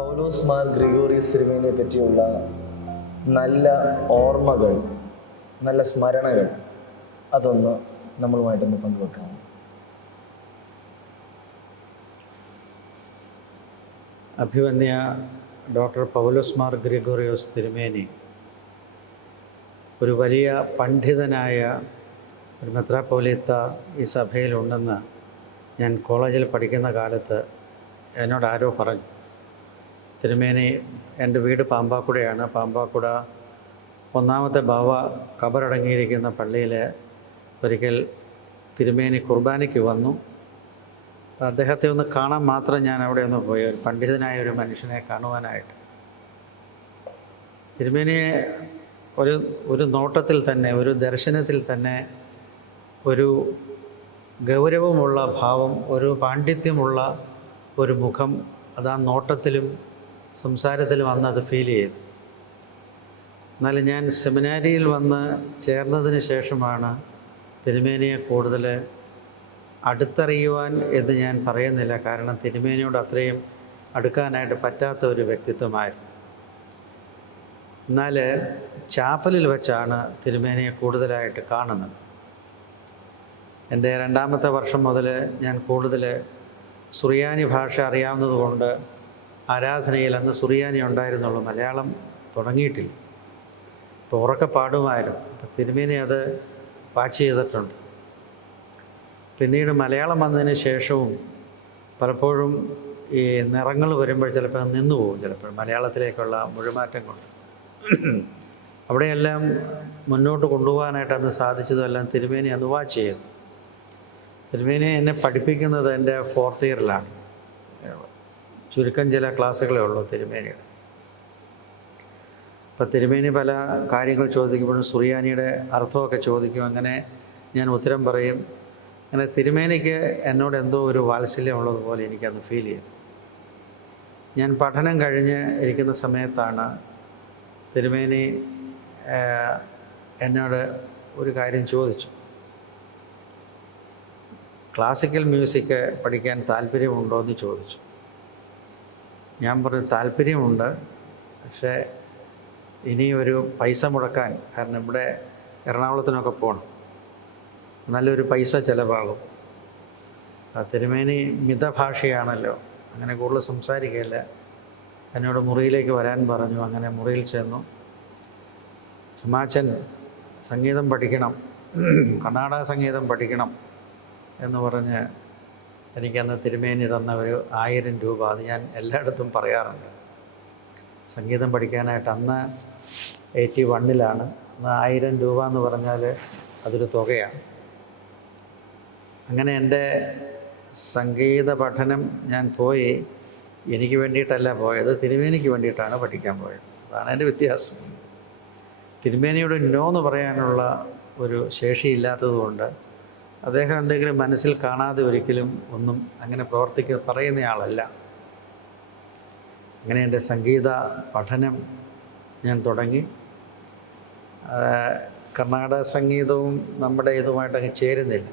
പൗലോസ് മാർ ഗ്രിഗോറിയസ് തിരുമേനിയെ പറ്റിയുള്ള നല്ല ഓർമ്മകൾ, നല്ല സ്മരണകൾ അതൊന്ന് നമ്മളുമായിട്ടൊന്ന് പങ്കുവെക്കാം. അഭിവന്യ ഡോക്ടർ പൗലോസ് മാർ ഗ്രിഗോറിയോസ് തിരുമേനി ഒരു വലിയ പണ്ഡിതനായ ഒരു മെത്രാപ്പോലീത്ത ഈ സഭയിലുണ്ടെന്ന് ഞാൻ കോളേജിൽ പഠിക്കുന്ന കാലത്ത് എന്നോട് ആരോ പറഞ്ഞു. തിരുമേനി, എൻ്റെ വീട് പാമ്പാക്കുടയാണ്. പാമ്പാക്കുട ഒന്നാമത്തെ ബാവ കബറടങ്ങിയിരിക്കുന്ന പള്ളിയിൽ ഒരിക്കൽ തിരുമേനി കുർബാനയ്ക്ക് വന്നു. അദ്ദേഹത്തെ ഒന്ന് കാണാൻ മാത്രം ഞാൻ അവിടെ ഒന്ന് പോയി, ഒരു പണ്ഡിതനായ ഒരു മനുഷ്യനെ കാണുവാനായിട്ട്. തിരുമേനിയെ ഒരു നോട്ടത്തിൽ തന്നെ, ഒരു ദർശനത്തിൽ തന്നെ ഒരു ഗൗരവമുള്ള ഭാവം, ഒരു പാണ്ഡിത്യമുള്ള ഒരു മുഖം, അത് ആ നോട്ടത്തിലും സംസാരത്തിലും അന്ന് അത് ഫീൽ ചെയ്തു. എന്നാലും ഞാൻ സെമിനാരിയിൽ വന്ന് ചേർന്നതിന് ശേഷമാണ് തിരുമേനിയെ കൂടുതൽ അടുത്തറിയുവാൻ എന്ന് ഞാൻ പറയുന്നില്ല. കാരണം തിരുമേനിയോട് അത്രയും അടുക്കാനായിട്ട് പറ്റാത്ത ഒരു വ്യക്തിത്വമായിരുന്നു. എന്നാൽ ചാപ്പലിൽ വെച്ചാണ് തിരുമേനിയെ കൂടുതലായിട്ട് കാണുന്നത്. എൻ്റെ 2ാമത്തെ വർഷം മുതൽ ഞാൻ കൂടുതൽ സുറിയാനി ഭാഷ അറിയാവുന്നതുകൊണ്ട് ആരാധനയിൽ അന്ന് സുറിയാനി ഉണ്ടായിരുന്നുള്ളൂ, മലയാളം തുടങ്ങിയിട്ടില്ല. അപ്പോൾ ഉറക്കെ പാടുമായിരുന്നു. അപ്പോൾ തിരുമേനി അത് വാച്ച് ചെയ്തിട്ടുണ്ട്. പിന്നീട് മലയാളം വന്നതിന് ശേഷവും പലപ്പോഴും ഈ നിറങ്ങൾ വരുമ്പോൾ ചിലപ്പോൾ നിന്നു പോകും, ചിലപ്പോൾ മലയാളത്തിലേക്കുള്ള മൊഴിമാറ്റം കൊണ്ട്. അവിടെയെല്ലാം മുന്നോട്ട് കൊണ്ടുപോകാനായിട്ട് അന്ന് സാധിച്ചതെല്ലാം തിരുമേനി അന്ന് വാച്ച് ചെയ്തു. തിരുമേനി എന്നെ പഠിപ്പിക്കുന്നത് എൻ്റെ 4th ഇയറിലാണ്. ചുരുക്കം ചില ക്ലാസ്സുകളേ ഉള്ളൂ തിരുമേനിയുടെ. അപ്പോൾ തിരുമേനി പല കാര്യങ്ങൾ ചോദിക്കുമ്പോഴും സുറിയാനിയുടെ അർത്ഥമൊക്കെ ചോദിക്കും. അങ്ങനെ ഞാൻ ഉത്തരം പറയും. അങ്ങനെ തിരുമേനിക്ക് എന്നോട് എന്തോ ഒരു വാത്സല്യമുള്ളതുപോലെ എനിക്കത് ഫീൽ ചെയ്തു. ഞാൻ പഠനം കഴിഞ്ഞ് ഇരിക്കുന്ന സമയത്താണ് തിരുമേനി എന്നോട് ഒരു കാര്യം ചോദിച്ചു. ക്ലാസിക്കൽ മ്യൂസിക് പഠിക്കാൻ താല്പര്യമുണ്ടോ എന്ന് ചോദിച്ചു. ഞാൻ പറഞ്ഞു താല്പര്യമുണ്ട്, പക്ഷേ ഇനി ഒരു പൈസ മുടക്കാൻ, കാരണം ഇവിടെ എറണാകുളത്തിനൊക്കെ പോകണം, നല്ലൊരു പൈസ ചിലവാകും. തിരുമേനി മിതഭാഷയാണല്ലോ, അങ്ങനെ കൂടുതൽ സംസാരിക്കുകയില്ല. എന്നോട് മുറിയിലേക്ക് വരാൻ പറഞ്ഞു. അങ്ങനെ മുറിയിൽ ചെന്നു. ചുമ്മാച്ചൻ സംഗീതം പഠിക്കണം, കർണാടക സംഗീതം പഠിക്കണം എന്ന് പറഞ്ഞ് എനിക്കന്ന് തിരുമേനി തന്ന ഒരു 1000 രൂപ, അത് ഞാൻ എല്ലായിടത്തും പറയാറുണ്ട്. സംഗീതം പഠിക്കാനായിട്ട് അന്ന് 81-ലാണ്. അന്ന് 1000 രൂപ എന്ന് പറഞ്ഞാൽ അതൊരു തുകയാണ്. അങ്ങനെ എൻ്റെ സംഗീത പഠനം ഞാൻ പോയി. എനിക്ക് വേണ്ടിയിട്ടല്ല പോയത്, തിരുമേനിക്ക് വേണ്ടിയിട്ടാണ് പഠിക്കാൻ പോയത്. അതാണ് എൻ്റെ വ്യത്യാസം. തിരുമേനിയോട് നോ എന്ന് പറയാനുള്ള ഒരു ശേഷിയില്ലാത്തതുകൊണ്ട് അദ്ദേഹം എന്തെങ്കിലും മനസ്സിൽ കാണാതെ ഒരിക്കലും ഒന്നും അങ്ങനെ പറയുന്നയാളല്ല. അങ്ങനെ എൻ്റെ സംഗീത പഠനം ഞാൻ തുടങ്ങി. കർണാടക സംഗീതവും നമ്മുടെ ഇതുമായിട്ടങ്ങ് ചേരുന്നില്ല.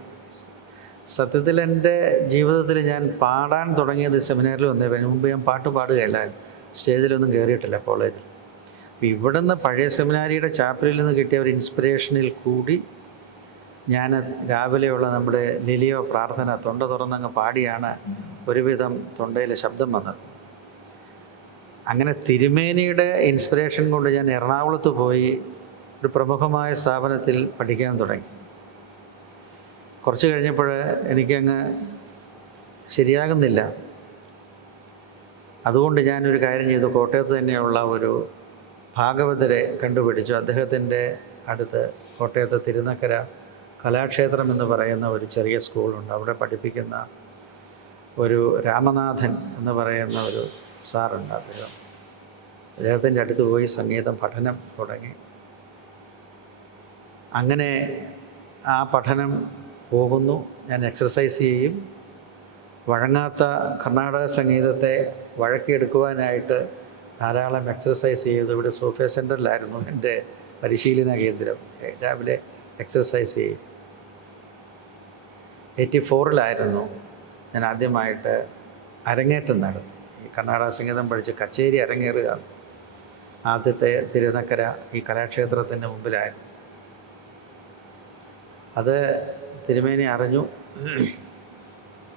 സത്യത്തിൽ എൻ്റെ ജീവിതത്തിൽ ഞാൻ പാടാൻ തുടങ്ങിയത് സെമിനാറിൽ വന്നേ. മുമ്പ് ഞാൻ പാട്ട് പാടുകയല്ല, സ്റ്റേജിലൊന്നും കയറിയിട്ടില്ല കോളേജിൽ. അപ്പോൾ ഇവിടുന്ന് പഴയ സെമിനാരിയുടെ ചാപ്പലിൽ നിന്ന് കിട്ടിയ ഒരു ഇൻസ്പിറേഷനിൽ കൂടി ഞാൻ രാവിലെയുള്ള നമ്മുടെ ലിലിയോ പ്രാർത്ഥന തൊണ്ട തുറന്നങ്ങ് പാടിയാണ് ഒരുവിധം തൊണ്ടയിൽ ശബ്ദം വന്നത്. അങ്ങനെ തിരുമേനിയുടെ ഇൻസ്പിറേഷൻ കൊണ്ട് ഞാൻ എറണാകുളത്ത് പോയി ഒരു പ്രമുഖമായ സ്ഥാപനത്തിൽ പഠിക്കാൻ തുടങ്ങി. കുറച്ച് കഴിഞ്ഞപ്പോൾ എനിക്കങ്ങ് ശരിയാകുന്നില്ല. അതുകൊണ്ട് ഞാനൊരു കാര്യം ചെയ്തു. കോട്ടയത്ത് തന്നെയുള്ള ഒരു ഭാഗവതരെ കണ്ടുപിടിച്ചു. അദ്ദേഹത്തിൻ്റെ അടുത്ത് കോട്ടയത്ത് തിരുനക്കര കലാക്ഷേത്രം എന്ന് പറയുന്ന ഒരു ചെറിയ സ്കൂളുണ്ട്. അവിടെ പഠിപ്പിക്കുന്ന ഒരു രാമനാഥൻ എന്ന് പറയുന്ന ഒരു സാറുണ്ട്. അദ്ദേഹത്തിൻ്റെ അടുത്ത് പോയി സംഗീതം പഠനം തുടങ്ങി. അങ്ങനെ ആ പഠനം പോകുന്നു. ഞാൻ എക്സർസൈസ് ചെയ്യും. വഴങ്ങാത്ത കർണാടക സംഗീതത്തെ വഴക്കിയെടുക്കുവാനായിട്ട് ധാരാളം എക്സർസൈസ് ചെയ്തു. ഇവിടെ സോഫിയ സെൻറ്ററിലായിരുന്നു എൻ്റെ പരിശീലന കേന്ദ്രം. രാവിലെ എക്സർസൈസ് ചെയ്യും. 84-ലായിരുന്നു ഞാൻ ആദ്യമായിട്ട് അരങ്ങേറ്റം നടത്തി. ഈ കർണാടക സംഗീതം പഠിച്ച് കച്ചേരി അരങ്ങേറുക ആദ്യത്തെ തിരുനക്കര ഈ കലാക്ഷേത്രത്തിൻ്റെ മുമ്പിലായിരുന്നു. അത് തിരുമേനി അറിഞ്ഞു.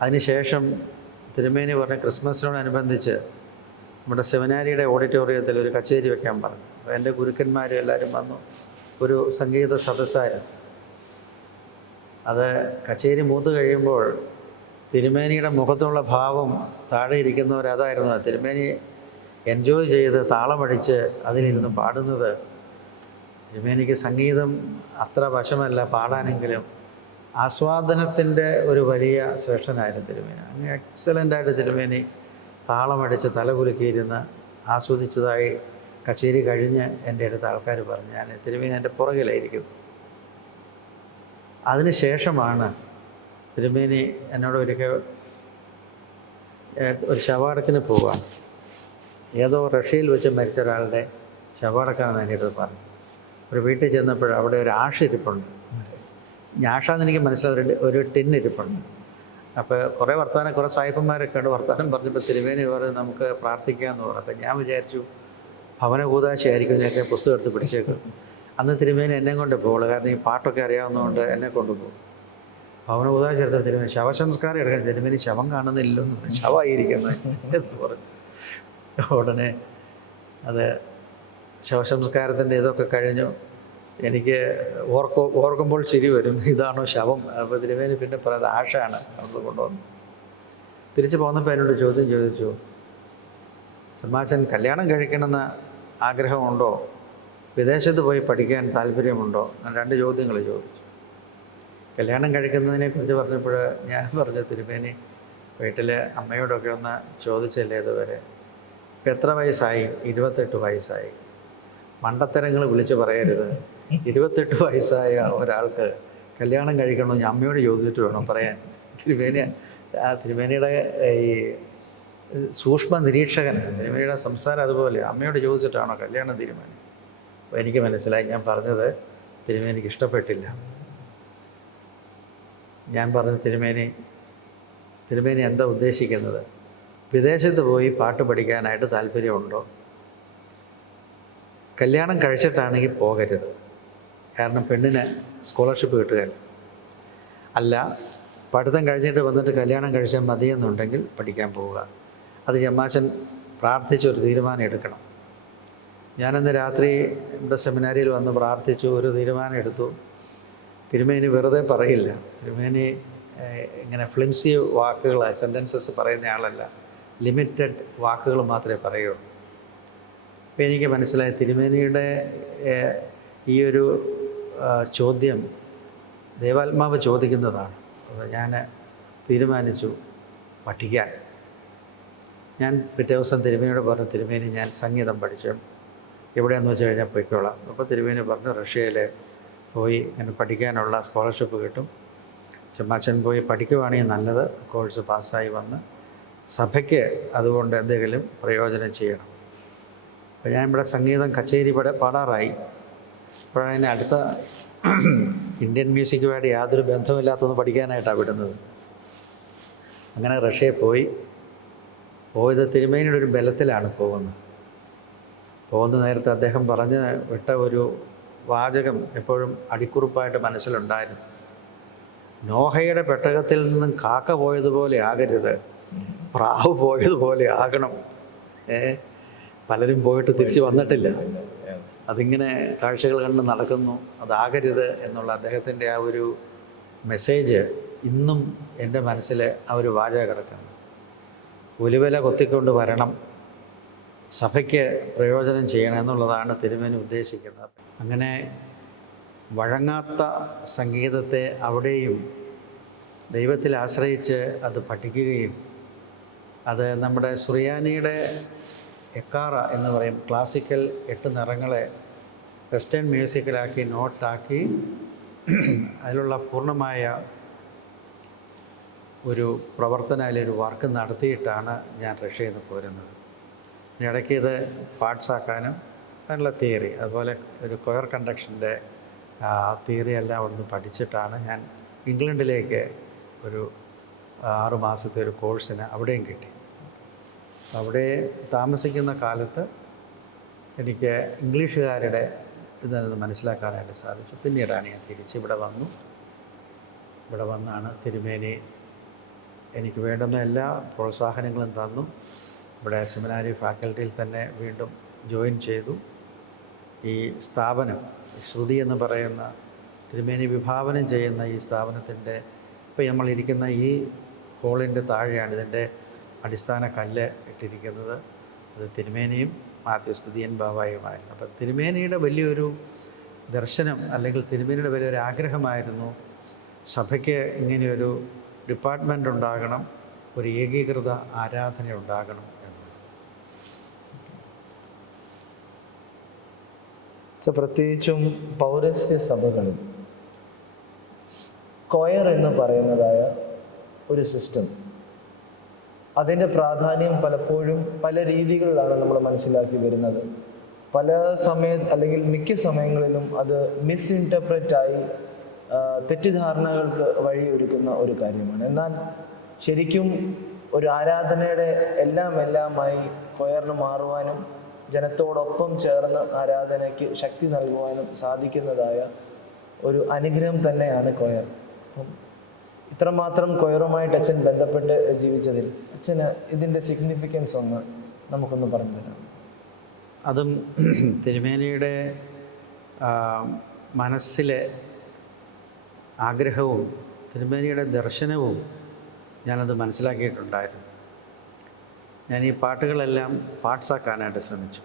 അതിനുശേഷം തിരുമേനി പറഞ്ഞ ക്രിസ്മസിനോടനുബന്ധിച്ച് നമ്മുടെ സെമിനാരിയുടെ ഓഡിറ്റോറിയത്തിൽ ഒരു കച്ചേരി വയ്ക്കാൻ പറഞ്ഞു. അപ്പോൾ എൻ്റെ ഗുരുക്കന്മാരും എല്ലാവരും വന്നു. ഒരു സംഗീത സദസ്സായിരുന്നു. അത് കച്ചേരി മൂത്ത് കഴിയുമ്പോൾ തിരുമേനിയുടെ മുഖത്തുള്ള ഭാവം താഴെ ഇരിക്കുന്നവരതായിരുന്നു. തിരുമേനി എൻജോയ് ചെയ്ത് താളമടിച്ച് അതിലിരുന്ന് പാടുന്നത്. തിരുമേനിക്ക് സംഗീതം അത്ര വശമല്ല പാടാനെങ്കിലും ആസ്വാദനത്തിൻ്റെ ഒരു വലിയ ശ്രേഷ്ഠനായിരുന്നു തിരുമേനി. അങ്ങനെ എക്സലൻ്റായിട്ട് തിരുമേനി താളമടിച്ച് തലകുലുക്കിയിരുന്ന് ആസ്വദിച്ചതായി കച്ചേരി കഴിഞ്ഞ് എൻ്റെ അടുത്ത് ആൾക്കാർ പറഞ്ഞു. ഞാൻ തിരുമേനി എൻ്റെ പുറകിലായിരിക്കുന്നു. അതിന് ശേഷമാണ് തിരുമേനി എന്നോട് ഒരിക്കൽ ഒരു ശവടക്കിന് പോവുകയാണ്. ഏതോ റഷ്യയിൽ വെച്ച് മരിച്ച ഒരാളുടെ ശവടക്കാണെന്ന് എൻ്റെ അടുത്ത് പറഞ്ഞു. ഒരു വീട്ടിൽ ചെന്നപ്പോൾ അവിടെ ഒരു ആഷിരിപ്പുണ്ട്. ആഷാന്ന് എനിക്ക് മനസ്സിലായി, ഒരു ടിന്നിരിപ്പുണ്ട്. അപ്പോൾ കുറേ സായിപ്പന്മാരൊക്കെ ഉണ്ട്. വർത്തമാനം പറഞ്ഞപ്പോൾ തിരുമേനി പറഞ്ഞ് നമുക്ക് പ്രാർത്ഥിക്കാമെന്ന് പറഞ്ഞു. അപ്പോൾ ഞാൻ വിചാരിച്ചു ഭവന കൂതാശയായിരിക്കും, ഞങ്ങൾക്ക് പുസ്തകം എടുത്ത് പിടിച്ചേക്കും. അന്ന് തിരുമേനി എന്നെ കൊണ്ട് പോകുള്ളൂ, കാരണം ഈ പാട്ടൊക്കെ അറിയാവുന്നതുകൊണ്ട് എന്നെ കൊണ്ടുപോകും. ഭവന കൂതാശ എടുത്ത തിരുമേനി ശവസംസ്കാരം എടുക്കാൻ. തിരുമേനി ശവം കാണുന്നില്ലെന്ന്, ശവമായിരിക്കുന്നത് എന്ന് പറഞ്ഞു. ഉടനെ അത് ശവസംസ്കാരത്തിൻ്റെ ഇതൊക്കെ കഴിഞ്ഞു. എനിക്ക് ഓർക്കുമ്പോൾ ചിരി വരും, ഇതാണോ ശവം? അപ്പോൾ തിരുമേനി പിന്നെ പറയുന്നത് ആഷാണ് അവിടെ കൊണ്ടുവന്നു. തിരിച്ച് പോന്നപ്പോൾ എന്നോട് ചോദ്യം ചോദിച്ചു, സമാച്ചൻ കല്യാണം കഴിക്കണമെന്ന് ആഗ്രഹമുണ്ടോ, വിദേശത്ത് പോയി പഠിക്കാൻ താല്പര്യമുണ്ടോ? ഞാൻ 2 ചോദ്യങ്ങൾ ചോദിച്ചു. കല്യാണം കഴിക്കുന്നതിനെക്കുറിച്ച് പറഞ്ഞപ്പോൾ ഞാൻ പറഞ്ഞു, തിരുമേനി വീട്ടിൽ അമ്മയോടൊക്കെ ഒന്ന് ചോദിച്ചല്ലേ ഇതുവരെ. ഇപ്പം എത്ര വയസ്സായി? 28 വയസ്സായി. മണ്ടത്തരങ്ങൾ വിളിച്ച് പറയരുത്. 28 വയസ്സായ ഒരാൾക്ക് കല്യാണം കഴിക്കണമെന്ന് അമ്മയോട് ചോദിച്ചിട്ട് വേണം പറയാൻ. തിരുമേനിയുടെ ഈ സൂക്ഷ്മ നിരീക്ഷകൻ, തിരുമേനിയുടെ സംസാരം അതുപോലെ. അമ്മയോട് ചോദിച്ചിട്ടാണോ കല്യാണം തീരുമാനം? അപ്പോൾ എനിക്ക് മനസ്സിലായി ഞാൻ പറഞ്ഞത് തിരുമേനിക്ക് ഇഷ്ടപ്പെട്ടില്ല. ഞാൻ പറഞ്ഞു, തിരുമേനി എന്താ ഉദ്ദേശിക്കുന്നത്? വിദേശത്ത് പോയി പാട്ട് പഠിക്കാനായിട്ട് താല്പര്യമുണ്ടോ? കല്യാണം കഴിച്ചിട്ടാണെങ്കിൽ പോകരുത്, കാരണം പെണ്ണിന് സ്കോളർഷിപ്പ് കിട്ടുകയില്ല. അല്ല, പഠിത്തം കഴിഞ്ഞിട്ട് വന്നിട്ട് കല്യാണം കഴിച്ചാൽ മതിയെന്നുണ്ടെങ്കിൽ പഠിക്കാൻ പോവുക. അത് ചെമ്മാച്ചൻ പ്രാർത്ഥിച്ചൊരു തീരുമാനം എടുക്കണം. ഞാനന്ന് രാത്രി ഇവിടെ സെമിനാരിയിൽ വന്ന് പ്രാർത്ഥിച്ചു, ഒരു തീരുമാനം എടുത്തു. തിരുമേനി വെറുതെ പറയില്ല. തിരുമേനി ഇങ്ങനെ ഫ്ലിംസി വാക്കുകൾ, സെൻറ്റൻസസ് പറയുന്ന ആളല്ല. ലിമിറ്റഡ് വാക്കുകൾ മാത്രമേ പറയുള്ളൂ. അപ്പോൾ എനിക്ക് മനസ്സിലായി തിരുമേനിയുടെ ഈ ഒരു ചോദ്യം ദൈവാത്മാവ് ചോദിക്കുന്നതാണ്. അപ്പോൾ ഞാൻ തീരുമാനിച്ചു പഠിക്കാൻ. ഞാൻ പിറ്റേ ദിവസം തിരുമേനിയോട് പറഞ്ഞു, തിരുമേനി ഞാൻ സംഗീതം പഠിച്ചു, എവിടെയാണെന്ന് വെച്ച് കഴിഞ്ഞാൽ പോയിക്കോളാം. അപ്പോൾ തിരുമേനി പറഞ്ഞു, റഷ്യയിൽ പോയി ഇങ്ങനെ പഠിക്കാനുള്ള സ്കോളർഷിപ്പ് കിട്ടും, ചെമ്മാച്ചൻ പോയി പഠിക്കുവാണെങ്കിൽ നല്ലത്, കോഴ്സ് പാസ്സായി വന്ന് സഭയ്ക്ക് അതുകൊണ്ട് എന്തെങ്കിലും പ്രയോജനം ചെയ്യണം. അപ്പോൾ ഞാൻ ഇവിടെ സംഗീതം കച്ചേരി പാടാറായി. അപ്പോഴാണ് എന്നെ അടുത്ത ഇന്ത്യൻ മ്യൂസിക്കുമായിട്ട് യാതൊരു ബന്ധമില്ലാത്തതൊന്ന് പഠിക്കാനായിട്ടാണ് വിടുന്നത്. അങ്ങനെ റഷ്യയിൽ പോയത് തിരുമേനിയുടെ ഒരു ബലത്തിലാണ് പോകുന്ന നേരത്തെ അദ്ദേഹം പറഞ്ഞ് വിട്ട ഒരു വാചകം എപ്പോഴും അടിക്കുറിപ്പായിട്ട് മനസ്സിലുണ്ടായിരുന്നു. നോഹയുടെ പെട്ടകത്തിൽ നിന്നും കാക്ക പോയതുപോലെ ആകരുത്, പ്രാവ് പോയതുപോലെ ആകണം. പലരും പോയിട്ട് തിരിച്ച് വന്നിട്ടില്ല, അതിങ്ങനെ കാഴ്ചകൾ കണ്ട് നടക്കുന്നു, അതാകരുത് എന്നുള്ള അദ്ദേഹത്തിൻ്റെ ആ ഒരു മെസ്സേജ് ഇന്നും എൻ്റെ മനസ്സിൽ ആ ഒരു വാചകം കിടക്കുന്നു. ഒലിവില കൊത്തിക്കൊണ്ട് വരണം, സഭയ്ക്ക് പ്രയോജനം ചെയ്യണം എന്നുള്ളതാണ് തിരുമേനി ഉദ്ദേശിക്കുന്നത്. അങ്ങനെ വഴങ്ങാത്ത സംഗീതത്തെ അവിടെയും ദൈവത്തിൽ ആശ്രയിച്ച് അത് പഠിക്കുകയും അത് നമ്മുടെ സുറിയാനിയുടെ എക്കാറ എന്ന് പറയും, ക്ലാസിക്കൽ 8 നിറങ്ങളെ വെസ്റ്റേൺ മ്യൂസിക്കിലാക്കി നോട്ടാക്കി അതിലുള്ള പൂർണ്ണമായ ഒരു പ്രവർത്തനം, അതിലൊരു വർക്ക് നടത്തിയിട്ടാണ് ഞാൻ റഷ്യയിൽ നിന്ന് പോരുന്നത്. ഇടയ്ക്ക് ഇത് പാർട്സാക്കാനും അതിനുള്ള തിയറി, അതുപോലെ ഒരു കൊയർ കണ്ടക്ഷൻ്റെ തിയറി എല്ലാം അവിടുന്ന് പഠിച്ചിട്ടാണ് ഞാൻ ഇംഗ്ലണ്ടിലേക്ക് ഒരു 6 മാസത്തെ ഒരു കോഴ്സിന് അവിടെയും കിട്ടി. അവിടെ താമസിക്കുന്ന കാലത്ത് എനിക്ക് ഇംഗ്ലീഷുകാരുടെ ഇതെന്ന് മനസ്സിലാക്കാനായിട്ട് സാധിച്ചു. പിന്നീടാണ് ഞാൻ തിരിച്ചിവിടെ വന്നു. ഇവിടെ വന്നാണ് തിരുമേനി എനിക്ക് വേണ്ടുന്ന എല്ലാ പ്രോത്സാഹനങ്ങളും തന്നു. ഇവിടെ സെമിനാരി ഫാക്കൽറ്റിയിൽ തന്നെ വീണ്ടും ജോയിൻ ചെയ്തു. ഈ സ്ഥാപനം ശ്രുതി എന്ന് പറയുന്ന തിരുമേനി വിഭാവനം ചെയ്യുന്ന ഈ സ്ഥാപനത്തിൻ്റെ ഇപ്പോൾ നമ്മളിരിക്കുന്ന ഈ ഹോളിൻ്റെ താഴെയാണ് ഇതിൻ്റെ അടിസ്ഥാന കല്ല് ഇട്ടിരിക്കുന്നത്. അത് തിരുമേനിയും മാത്യൂസ് തുതിയൻ ബാബായുമായിരുന്നു. അപ്പം തിരുമേനിയുടെ വലിയൊരു ദർശനം അല്ലെങ്കിൽ തിരുമേനിയുടെ വലിയൊരു ആഗ്രഹമായിരുന്നു സഭയ്ക്ക് ഇങ്ങനെയൊരു ഡിപ്പാർട്ട്മെൻ്റ് ഉണ്ടാകണം, ഒരു ഏകീകൃത ആരാധന ഉണ്ടാകണം എന്നുള്ളത്. പ്രത്യേകിച്ചും പൗരസ്ത്യ സഭകളിൽ കൊയർ എന്ന് പറയുന്നതായ ഒരു സിസ്റ്റം, അതിൻ്റെ പ്രാധാന്യം പലപ്പോഴും പല രീതികളിലാണ് നമ്മൾ മനസ്സിലാക്കി വരുന്നത്. പല അല്ലെങ്കിൽ മിക്ക സമയങ്ങളിലും അത് മിസ്ഇൻറ്റർപ്രറ്റായി തെറ്റിദ്ധാരണകൾക്ക് വഴിയൊരുക്കുന്ന ഒരു കാര്യമാണ്. എന്നാൽ ശരിക്കും ഒരു ആരാധനയുടെ എല്ലാമായി കൊയറിന് മാറുവാനും ജനത്തോടൊപ്പം ചേർന്ന് ആരാധനയ്ക്ക് ശക്തി നൽകുവാനും സാധിക്കുന്നതായ ഒരു അനുഗ്രഹം തന്നെയാണ് കൊയർ. അപ്പം ഇത്രമാത്രം കൊയറുമായിട്ട് അച്ഛൻ ബന്ധപ്പെട്ട് ജീവിച്ചതിൽ അച്ഛന് ഇതിൻ്റെ സിഗ്നിഫിക്കൻസ് ഒന്ന് നമുക്കൊന്ന് പറഞ്ഞു തരാം. അതും തിരുമേനിയുടെ മനസ്സിലെ ആഗ്രഹവും തിരുമേനിയുടെ ദർശനവും ഞാനത് മനസ്സിലാക്കിയിട്ടുണ്ടായിരുന്നു. ഞാൻ ഈ പാട്ടുകളെല്ലാം പാട്സാക്കാനായിട്ട് ശ്രമിച്ചു.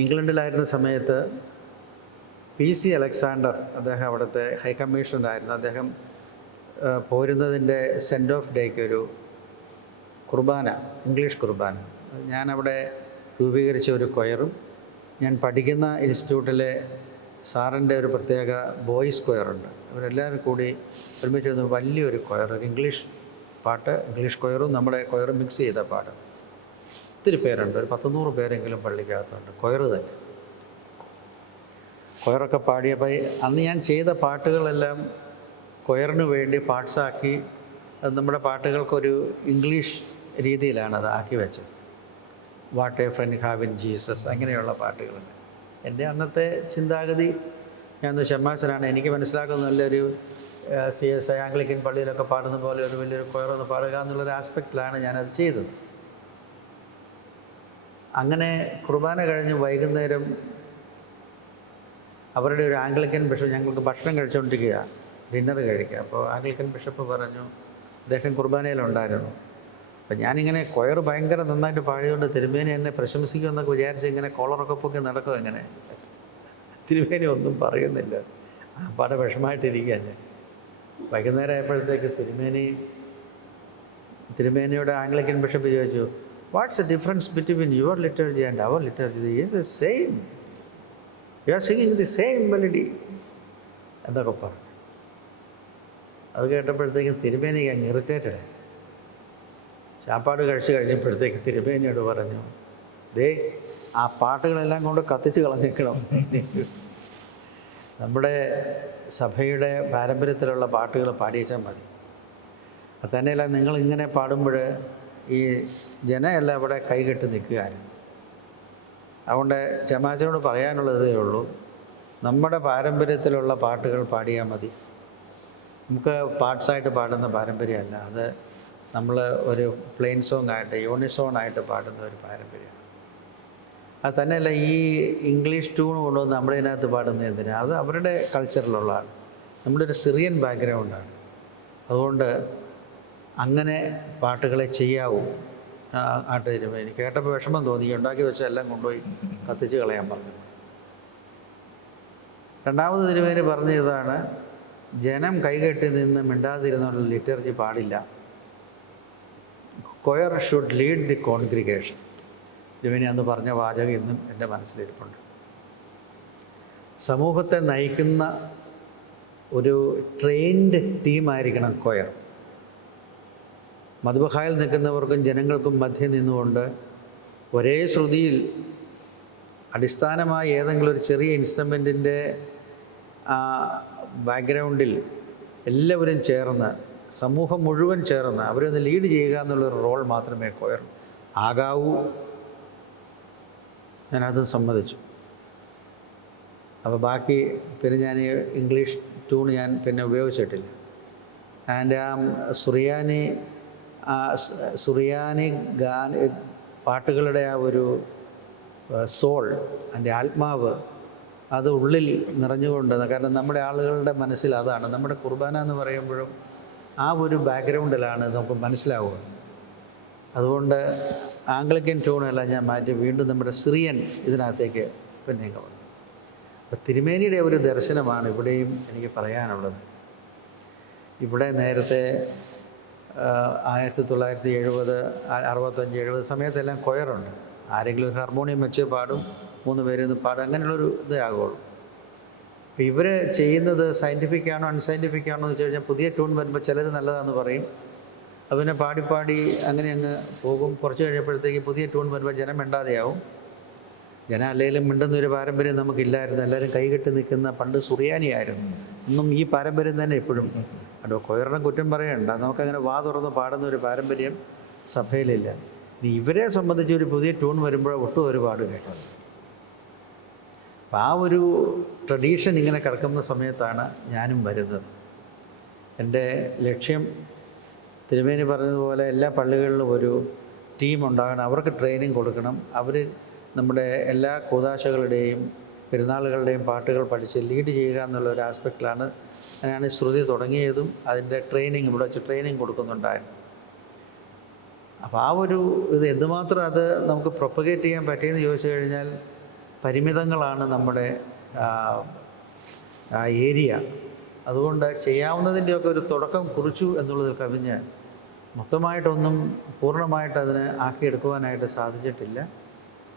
ഇംഗ്ലണ്ടിലായിരുന്ന സമയത്ത് PC അലക്സാണ്ടർ, അദ്ദേഹം അവിടുത്തെ ഹൈ കമ്മീഷണറായിരുന്നു. അദ്ദേഹം പോരുന്നതിൻ്റെ സെൻഡ് ഓഫ് ഡേക്ക് ഒരു കുർബാന, ഇംഗ്ലീഷ് കുർബാന, ഞാനവിടെ രൂപീകരിച്ച ഒരു കൊയറും ഞാൻ പഠിക്കുന്ന ഇൻസ്റ്റിറ്റ്യൂട്ടിലെ സാറിൻ്റെ ഒരു പ്രത്യേക ബോയ്സ് കൊയറുണ്ട്. അവരെല്ലാവരും കൂടി ഒരുമിച്ചിരുന്ന വലിയൊരു കൊയർ, ഒരു ഇംഗ്ലീഷ് പാട്ട്, ഇംഗ്ലീഷ് കൊയറും നമ്മുടെ കൊയറും മിക്സ് ചെയ്ത പാട്ട്. ഒത്തിരി പേരുണ്ട്, ഒരു 100 പേരെങ്കിലും പള്ളിക്കകത്തുണ്ട്, കൊയറ് തന്നെ. കൊയറൊക്കെ പാടിയപ്പോൾ അന്ന് ഞാൻ ചെയ്ത പാട്ടുകളെല്ലാം കൊയറിന് വേണ്ടി പാട്സാക്കി, അത് നമ്മുടെ പാട്ടുകൾക്കൊരു ഇംഗ്ലീഷ് രീതിയിലാണ് അത് ആക്കി വെച്ചത്. What a friend have in Jesus, അങ്ങനെയുള്ള പാട്ടുകളുണ്ട്. എൻ്റെ അന്നത്തെ ചിന്താഗതി, ഞാൻ ഷമ്മാച്ചനാണ്, എനിക്ക് മനസ്സിലാക്കുന്ന നല്ലൊരു CSI ആംഗ്ലിക്കൻ പള്ളിയിലൊക്കെ പാടുന്ന പോലെ ഒരു വലിയൊരു കൊയറൊന്ന് പാടുക എന്നുള്ളൊരു ആസ്പെക്റ്റിലാണ് ഞാനത് ചെയ്തത്. അങ്ങനെ കുർബാന കഴിഞ്ഞ് വൈകുന്നേരം അവരുടെ ഒരു ആംഗ്ലിക്കൻ ബിഷപ്പ്, ഞങ്ങൾക്ക് ഭക്ഷണം കഴിച്ചുകൊണ്ടിരിക്കുക, ഡിന്നർ കഴിക്കുക. അപ്പോൾ ആംഗ്ലിക്കൻ ബിഷപ്പ് പറഞ്ഞു, അദ്ദേഹം കുർബാനയിലുണ്ടായിരുന്നു. അപ്പം ഞാനിങ്ങനെ കൊയർ ഭയങ്കര നന്നായിട്ട് പാടിയതുകൊണ്ട് തിരുമേനി എന്നെ പ്രശംസിക്കുമെന്നൊക്കെ വിചാരിച്ച് ഇങ്ങനെ കോളറൊക്കെ പൊക്കി നടക്കും. എങ്ങനെ തിരുമേനി ഒന്നും പറയുന്നില്ല, ആ പാടെ വിഷമമായിട്ടിരിക്കുക. ഞാൻ വൈകുന്നേരം ആയപ്പോഴത്തേക്ക് തിരുമേനിയുടെ ആംഗ്ലിക്കൻ ബിഷപ്പ് ചോദിച്ചു, what's the difference between your liturgy and our liturgy? Is the same, you are singing the same melody എന്നൊക്കെ പറഞ്ഞു. അത് കേട്ടപ്പോഴത്തേക്കും തിരുമേനി അങ്ങ് ഇറിറ്റേറ്റഡ്. ചാപ്പാട് കഴിച്ച് കഴിഞ്ഞപ്പോഴത്തേക്ക് തിരുമേനിയോട് പറഞ്ഞു, ദേ ആ പാട്ടുകളെല്ലാം കൊണ്ട് കത്തിച്ച് കളഞ്ഞേക്കണം. നമ്മുടെ സഭയുടെ പാരമ്പര്യത്തിലുള്ള പാട്ടുകൾ പാടിച്ചാൽ മതി. അത് തന്നെയല്ല, നിങ്ങളിങ്ങനെ പാടുമ്പോൾ ഈ ജനമെല്ലാം അവിടെ കൈകെട്ടി നിൽക്കുകയായിരുന്നു. അതുകൊണ്ട് ചമാച്ചനോട് പറയാനുള്ളതേ ഉള്ളൂ, നമ്മുടെ പാരമ്പര്യത്തിലുള്ള പാട്ടുകൾ പാടിയാൽ മതി. നമുക്ക് പാട്ട്സായിട്ട് പാടുന്ന പാരമ്പര്യമല്ല, അത് നമ്മൾ ഒരു പ്ലെയിൻ സോങ് ആയിട്ട് യൂണിസോണായിട്ട് പാടുന്ന ഒരു പാരമ്പര്യമാണ്. അത് തന്നെയല്ല, ഈ ഇംഗ്ലീഷ് ട്യൂൺ കൊണ്ടുവന്ന് നമ്മുടെ ഇതിനകത്ത് പാടുന്ന എന്തിനാണ്? അത് അവരുടെ കൾച്ചറിലുള്ളതാണ്, നമ്മുടെ ഒരു സിറിയൻ ബാക്ക്ഗ്രൗണ്ടാണ്. അതുകൊണ്ട് അങ്ങനെ പാട്ടുകളെ ചെയ്യാവൂ. തിരുമേനി കേട്ടപ്പോൾ വിഷമം തോന്നി, ഉണ്ടാക്കി വെച്ച എല്ലാം കൊണ്ടുപോയി കത്തിച്ച് കളയാൻ പറഞ്ഞു. രണ്ടാമത് തിരുമേനി പറഞ്ഞ ഇതാണ്, ജനം കൈകെട്ടി നിന്ന് മിണ്ടാതിരുന്നുള്ള ലിറ്റർജി പാടില്ല. Choir should lead the congregation. തിരുമേനി അന്ന് പറഞ്ഞ വാചകം ഇന്നും എൻ്റെ മനസ്സിലിരിപ്പുണ്ട്. സമൂഹത്തെ നയിക്കുന്ന ഒരു ട്രെയിൻഡ് ടീമായിരിക്കണം കൊയർ. മദ്ബഹായിൽ നിൽക്കുന്നവർക്കും ജനങ്ങൾക്കും മധ്യേ നിന്നുകൊണ്ട് ഒരേ ശ്രുതിയിൽ അടിസ്ഥാനമായി ഏതെങ്കിലും ഒരു ചെറിയ ഇൻസ്ട്രുമെൻറ്റിൻ്റെ ബാക്ക്ഗ്രൗണ്ടിൽ എല്ലാവരും ചേർന്ന്, സമൂഹം മുഴുവൻ ചേർന്ന് അവരൊന്ന് ലീഡ് ചെയ്യുക എന്നുള്ളൊരു റോൾ മാത്രമേ കൊയർ ആകാവൂ, ഞാനത് സമ്മതിച്ചു. അപ്പോൾ ബാക്കി പിന്നെ ഞാൻ ഇംഗ്ലീഷ് ട്യൂൺ ഞാൻ പിന്നെ ഉപയോഗിച്ചിട്ടില്ല. ആൻഡ് സുറിയാനി പാട്ടുകളുടെ ആ ഒരു സോൾ, അതിൻ്റെ ആത്മാവ് അത് ഉള്ളിൽ നിറഞ്ഞുകൊണ്ട്, കാരണം നമ്മുടെ ആളുകളുടെ മനസ്സിൽ അതാണ്. നമ്മുടെ കുർബാന എന്ന് പറയുമ്പോഴും ആ ഒരു ബാക്ക്ഗ്രൗണ്ടിലാണ് നമുക്ക് മനസ്സിലാവുക. അതുകൊണ്ട് ആംഗ്ലിക്കൻ ട്യൂണെല്ലാം ഞാൻ മാറ്റി വീണ്ടും നമ്മുടെ സിറിയൻ ഇതിനകത്തേക്ക് പിന്നെ വന്നു. അപ്പോൾ തിരുമേനിയുടെ ഒരു ദർശനമാണ് ഇവിടെയും എനിക്ക് പറയാനുള്ളത്. ഇവിടെ നേരത്തെ 1970, 65, 70 സമയത്തെല്ലാം കൊയറുണ്ട്. ആരെങ്കിലും ഒരു ഹാർമോണിയം വെച്ച് പാടും, 3 പേര് പാടും, അങ്ങനെയുള്ളൊരു ഇതേ ആകുള്ളൂ. അപ്പോൾ ഇവർ ചെയ്യുന്നത് സയൻറ്റിഫിക് ആണോ അൺസയൻറ്റിഫിക് ആണോ എന്ന് വെച്ച് കഴിഞ്ഞാൽ പുതിയ ട്യൂൺ വരുമ്പോൾ ചിലർ നല്ലതാണെന്ന് പറയും, അത് പിന്നെ പാടി അങ്ങനെ അങ്ങ് പോകും. കുറച്ച് കഴിയുമ്പോഴത്തേക്ക് പുതിയ ട്യൂൺ വരുമ്പോൾ ജനം മിണ്ടാതെയാവും. ജനം അല്ലെങ്കിലും മിണ്ടുന്നൊരു പാരമ്പര്യം നമുക്കില്ലായിരുന്നു. എല്ലാവരും കൈകെട്ടി നിൽക്കുന്ന പണ്ട് സുറിയാനിയായിരുന്നു. ഇന്നും ഈ പാരമ്പര്യം തന്നെ ഇപ്പോഴും. അതോ കൊയറിനെ കുറ്റം പറയണ്ട, നമുക്കങ്ങനെ വാ തുറന്ന് പാടുന്ന ഒരു പാരമ്പര്യം സഭയിലില്ല. ഇനി ഇവരെ സംബന്ധിച്ച് ഒരു പുതിയ ട്യൂൺ വരുമ്പോൾ ഒട്ടും ഒരു പാട് കേട്ടത്. അപ്പം ആ ഒരു ട്രഡീഷൻ ഇങ്ങനെ കിടക്കുന്ന സമയത്താണ് ഞാനും വരുന്നത്. എൻ്റെ ലക്ഷ്യം തിരുമേനി പറഞ്ഞതുപോലെ എല്ലാ പള്ളികളിലും ഒരു ടീം ഉണ്ടാകണം, അവർക്ക് ട്രെയിനിങ് കൊടുക്കണം. അവർ നമ്മുടെ എല്ലാ കൂദാശകളുടെയും പെരുന്നാളുകളുടെയും പാട്ടുകൾ പഠിച്ച് ലീഡ് ചെയ്യുക എന്നുള്ള ഒരു ആസ്പെക്റ്റിലാണ് ഞാനാണ് ശ്രുതി തുടങ്ങിയതും. അതിൻ്റെ ട്രെയിനിങ് ഇവിടെ വെച്ച് ട്രെയിനിങ് കൊടുക്കുന്നുണ്ടായിരുന്നു. അപ്പോൾ ആ ഒരു ഇത് എന്തുമാത്രം അത് നമുക്ക് പ്രൊപ്പഗേറ്റ് ചെയ്യാൻ പറ്റിയെന്ന് ചോദിച്ചു കഴിഞ്ഞാൽ പരിമിതങ്ങളാണ് നമ്മുടെ ഏരിയ. അതുകൊണ്ട് ചെയ്യാവുന്നതിൻ്റെയൊക്കെ ഒരു തുടക്കം കുറിച്ചു എന്നുള്ളതിൽ കവിഞ്ഞ് മൊത്തമായിട്ടൊന്നും പൂർണ്ണമായിട്ട് അതിനെ ആക്കിയെടുക്കുവാനായിട്ട് സാധിച്ചിട്ടില്ല.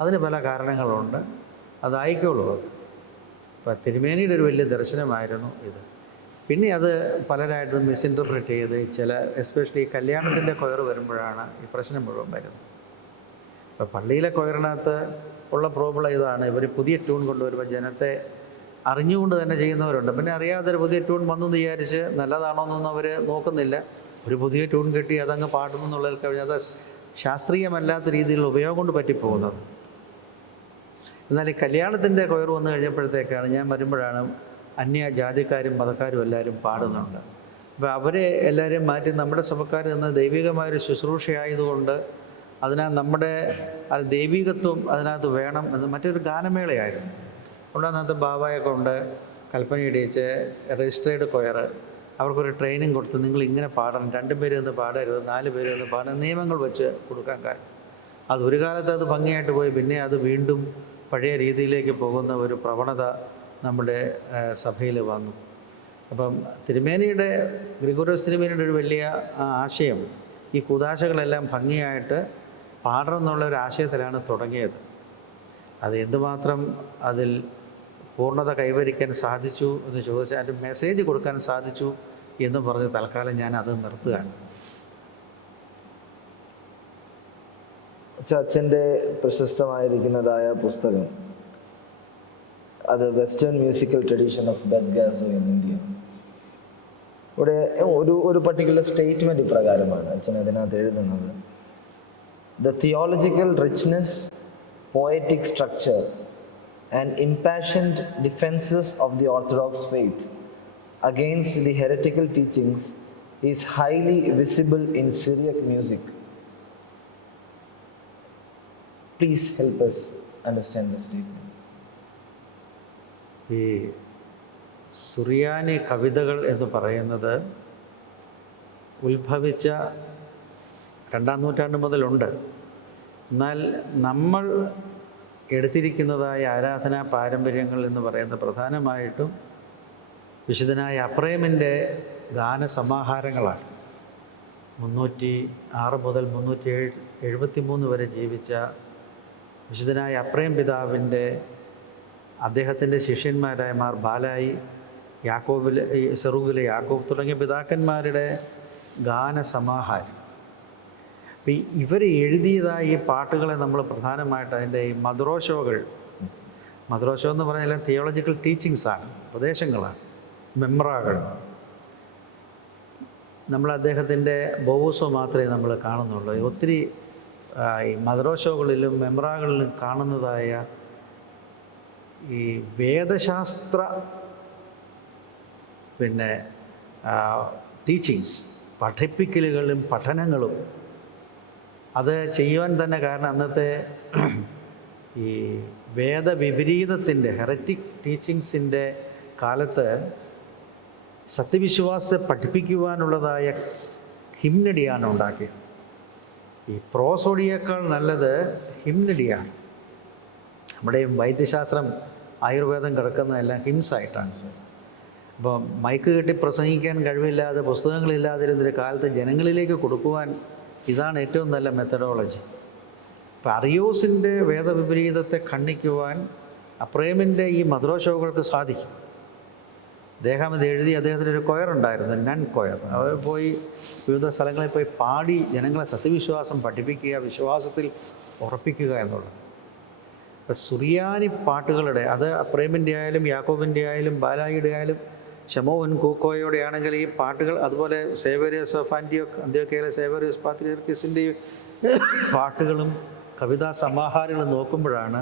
അതിന് പല കാരണങ്ങളുണ്ട്, അതായിക്കോളൂ. അത് ഇപ്പം തിരുമേനിയുടെ ഒരു വലിയ ദർശനമായിരുന്നു ഇത്. പിന്നെ അത് പലരായിട്ടും മിസ്ഇൻറ്റർപ്രറ്റ് ചെയ്ത് ചില എസ്പെഷ്യലി കല്യാണത്തിൻ്റെ കൊയർ വരുമ്പോഴാണ് ഈ പ്രശ്നം മുഴുവൻ വരുന്നത്. ഇപ്പോൾ പള്ളിയിലെ കൊയറിനകത്ത് ഉള്ള പ്രോബ്ലം ഇതാണ്, ഇവർ പുതിയ ട്യൂൺ കൊണ്ടുവരുമ്പോൾ ജനത്തെ അറിഞ്ഞുകൊണ്ട് തന്നെ ചെയ്യുന്നവരുണ്ട്. പിന്നെ അറിയാതെ ഒരു പുതിയ ട്യൂൺ വന്നെന്ന് വിചാരിച്ച് നല്ലതാണോ എന്നൊന്നും അവർ നോക്കുന്നില്ല. ഒരു പുതിയ ട്യൂൺ കെട്ടി അതങ്ങ് പാടുന്നു എന്നുള്ളതിൽ കഴിഞ്ഞാൽ അത് ശാസ്ത്രീയമല്ലാത്ത രീതിയിലുള്ള ഉപയോഗം കൊണ്ട് പറ്റിപ്പോകുന്നത്. എന്നാൽ ഈ കല്യാണത്തിൻ്റെ കൊയർ വന്നു കഴിഞ്ഞപ്പോഴത്തേക്കാണ് ഞാൻ വരുമ്പോഴാണ് അന്യ ജാതിക്കാരും മതക്കാരും എല്ലാവരും പാടുന്നുണ്ട്. അപ്പോൾ അവരെ എല്ലാവരെയും മാറ്റി നമ്മുടെ സഭക്കാർ എന്ന ദൈവികമായൊരു ശുശ്രൂഷയായതുകൊണ്ട് നമ്മുടെ ദൈവികത്വം അതിനകത്ത് വേണം എന്ന് മറ്റൊരു ഗാനമേളയായിരുന്നു. അതുകൊണ്ട് അതിനകത്ത് ബാബായെ കൊണ്ട് കൽപ്പന ഇടിയിച്ച് രജിസ്ട്രേഡ് കൊയർ അവർക്കൊരു ട്രെയിനിങ് കൊടുത്ത് നിങ്ങൾ ഇങ്ങനെ പാടണം, 2 പേര് നിന്ന് പാടരുത്, 4 പേര് നിന്ന് പാടണം, നിയമങ്ങൾ വെച്ച് കൊടുക്കാൻ കാര്യം. അതൊരു കാലത്ത് അത് ഭംഗിയായിട്ട് പോയി, പിന്നെ അത് വീണ്ടും പഴയ രീതിയിലേക്ക് പോകുന്ന ഒരു പ്രവണത നമ്മുടെ സഭയിൽ വന്നു. അപ്പം തിരുമേനിയുടെ ഗ്രിഗോറിയോസ് തിരുമേനിയുടെ ഒരു വലിയ ആശയം ഈ കൂദാശകളെല്ലാം ഭംഗിയായിട്ട് പാടണം എന്നുള്ള ഒരു ആശയത്തിലാണ് തുടങ്ങിയത്. അത് എന്തുമാത്രം അതിൽ പൂർണ്ണത കൈവരിക്കാൻ സാധിച്ചു എന്ന് ചോദിച്ചാൽ അതിൻ്റെ മെസ്സേജ് കൊടുക്കാൻ സാധിച്ചു എന്ന് പറഞ്ഞ് തൽക്കാലം ഞാൻ അത് നിർത്തുകയാണ്. അച്ഛൻ്റെ പ്രശസ്തമായിരിക്കുന്നതായ പുസ്തകം അത് western musical tradition of Beth Gazo in India. ഇവിടെ ഒരു പർട്ടിക്കുലർ സ്റ്റേറ്റ്മെൻറ്റ് ഇപ്രകാരമാണ് അച്ഛൻ അതിനകത്ത് എഴുതുന്നത്: the theological richness, poetic structure and impassioned defenses of the Orthodox faith against the heretical teachings is highly visible in Syriac music. Please help us understand this statement. ഈ സുറിയാനി കവിതകൾ എന്ന് പറയുന്നത് ഉത്ഭവിച്ച 2-ാം നൂറ്റാണ്ട് മുതലുണ്ട്. എന്നാൽ നമ്മൾ എടുത്തിരിക്കുന്നതായ ആരാധനാ പാരമ്പര്യങ്ങൾ എന്ന് പറയുന്നത് പ്രധാനമായിട്ടും വിശുദ്ധനായ അപ്രേമിൻ്റെ ഗാനസമാഹാരങ്ങളാണ്. 306 മുതൽ 373 വരെ ജീവിച്ച വിശുദ്ധനായ അപ്രേം പിതാവിൻ്റെ അദ്ദേഹത്തിൻ്റെ ശിഷ്യന്മാരായ മാർ ബാലായി, സെറൂഗിലെ യാക്കോബ് തുടങ്ങിയ പിതാക്കന്മാരുടെ ഗാനസമാഹാരം. അപ്പം ഇവർ എഴുതിയതായ ഈ പാട്ടുകളെ നമ്മൾ പ്രധാനമായിട്ട് അതിൻ്റെ ഈ മദ്രോഷോകൾ എന്ന് പറഞ്ഞാൽ തിയോളജിക്കൽ ടീച്ചിങ്സാണ്, ഉപദേശങ്ങളാണ്, മെമ്രാകൾ. നമ്മൾ അദ്ദേഹത്തിൻ്റെ ബോവൂസോ മാത്രമേ നമ്മൾ കാണുന്നുള്ളൂ. ഒത്തിരി ഈ മദ്രസകളിലും മെമ്രാകളിലും കാണുന്നതായ ഈ വേദശാസ്ത്ര ടീച്ചിങ്സ്, പഠിപ്പിക്കലുകളും പഠനങ്ങളും അത് ചെയ്യുവാൻ തന്നെ കാരണം അന്നത്തെ ഈ വേദവിപരീതത്തിൻ്റെ ഹെററ്റിക് ടീച്ചിങ്സിൻ്റെ കാലത്ത് സത്യവിശ്വാസത്തെ പഠിപ്പിക്കുവാനുള്ളതായ ഹിംനഡിയാണ് ഉണ്ടാക്കിയത്. ഈ പ്രോസോഡിയേക്കാൾ നല്ലത് ഹിംനഡിയാണ്. നമ്മുടെ വൈദ്യശാസ്ത്രം ആയുർവേദം കിടക്കുന്നതെല്ലാം ഹിംസായിട്ടാണ്. അപ്പോൾ മൈക്ക് കെട്ടി പ്രസംഗിക്കാൻ കഴിവില്ലാതെ പുസ്തകങ്ങളില്ലാതിരുന്നൊരു കാലത്ത് ജനങ്ങളിലേക്ക് കൊടുക്കുവാൻ ഇതാണ് ഏറ്റവും നല്ല മെത്തഡോളജി. അപ്പോൾ അറിയോസിൻ്റെ വേദവിപരീതത്തെ ഖണ്ഡിക്കുവാൻ അപ്രേമിൻ്റെ ഈ മദ്രസകൾക്ക് സാധിക്കും. അദ്ദേഹം ഇത് എഴുതി, അദ്ദേഹത്തിനൊരു കൊയറുണ്ടായിരുന്നു, നൺ കൊയർ. അവർ പോയി വിവിധ സ്ഥലങ്ങളിൽ പോയി പാടി ജനങ്ങളെ സത്യവിശ്വാസം പഠിപ്പിക്കുക, വിശ്വാസത്തിൽ ഉറപ്പിക്കുക എന്നുള്ളത്. ഇപ്പോൾ സുറിയാനി പാട്ടുകളുടെ, അത് അപ്രേമിൻ്റെ ആയാലും യാക്കോബിൻ്റെ ആയാലും ബാലായിയുടെ ആയാലും ഷമോൻ കൂക്കോയുടെ ആണെങ്കിൽ ഈ പാട്ടുകൾ, അതുപോലെ സേവേരിയസ് ഓഫ് അന്ത്യോക്യയിലെ സേവേരിയസ് പാത്രിയർക്കിസിൻ്റെ പാട്ടുകളും കവിതാ സമാഹാരങ്ങളും നോക്കുമ്പോഴാണ്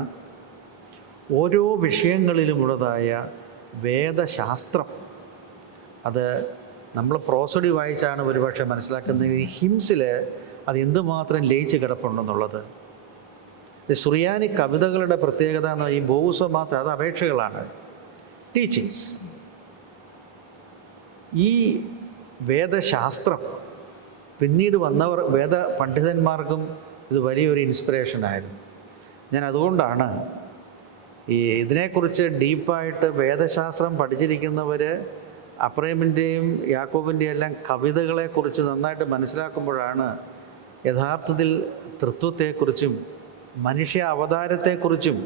ഓരോ വിഷയങ്ങളിലുമുള്ളതായ വേദശാസ്ത്രം അത് നമ്മൾ പ്രോസഡി വായിച്ചാണ് ഒരുപക്ഷെ മനസ്സിലാക്കുന്നത്. ഈ ഹിംസിൽ അത് എന്തുമാത്രം ലയിച്ച് കിടപ്പുണ്ടെന്നുള്ളത്. സുറിയാനി കവിതകളുടെ പ്രത്യേകത എന്ന് ഈ ബോവുസ മാത്രം, അത് അപേക്ഷകളാണ്, ടീച്ചിങ്സ്. ഈ വേദശാസ്ത്രം പിന്നീട് വന്നവർ വേദ പണ്ഡിതന്മാർക്കും ഇത് വലിയൊരു ഇൻസ്പിറേഷനായിരുന്നു. ഞാൻ അതുകൊണ്ടാണ് ഇതിനെക്കുറിച്ച് ഡീപ്പായിട്ട് വേദശാസ്ത്രം പഠിച്ചിരിക്കുന്നവർ അപ്രേമിൻ്റെയും യാക്കോബിൻ്റെയും എല്ലാം കവിതകളെക്കുറിച്ച് നന്നായിട്ട് മനസ്സിലാക്കുമ്പോഴാണ് യഥാർത്ഥത്തിൽ തൃത്വത്തെക്കുറിച്ചും മനുഷ്യ അവതാരത്തെക്കുറിച്ചും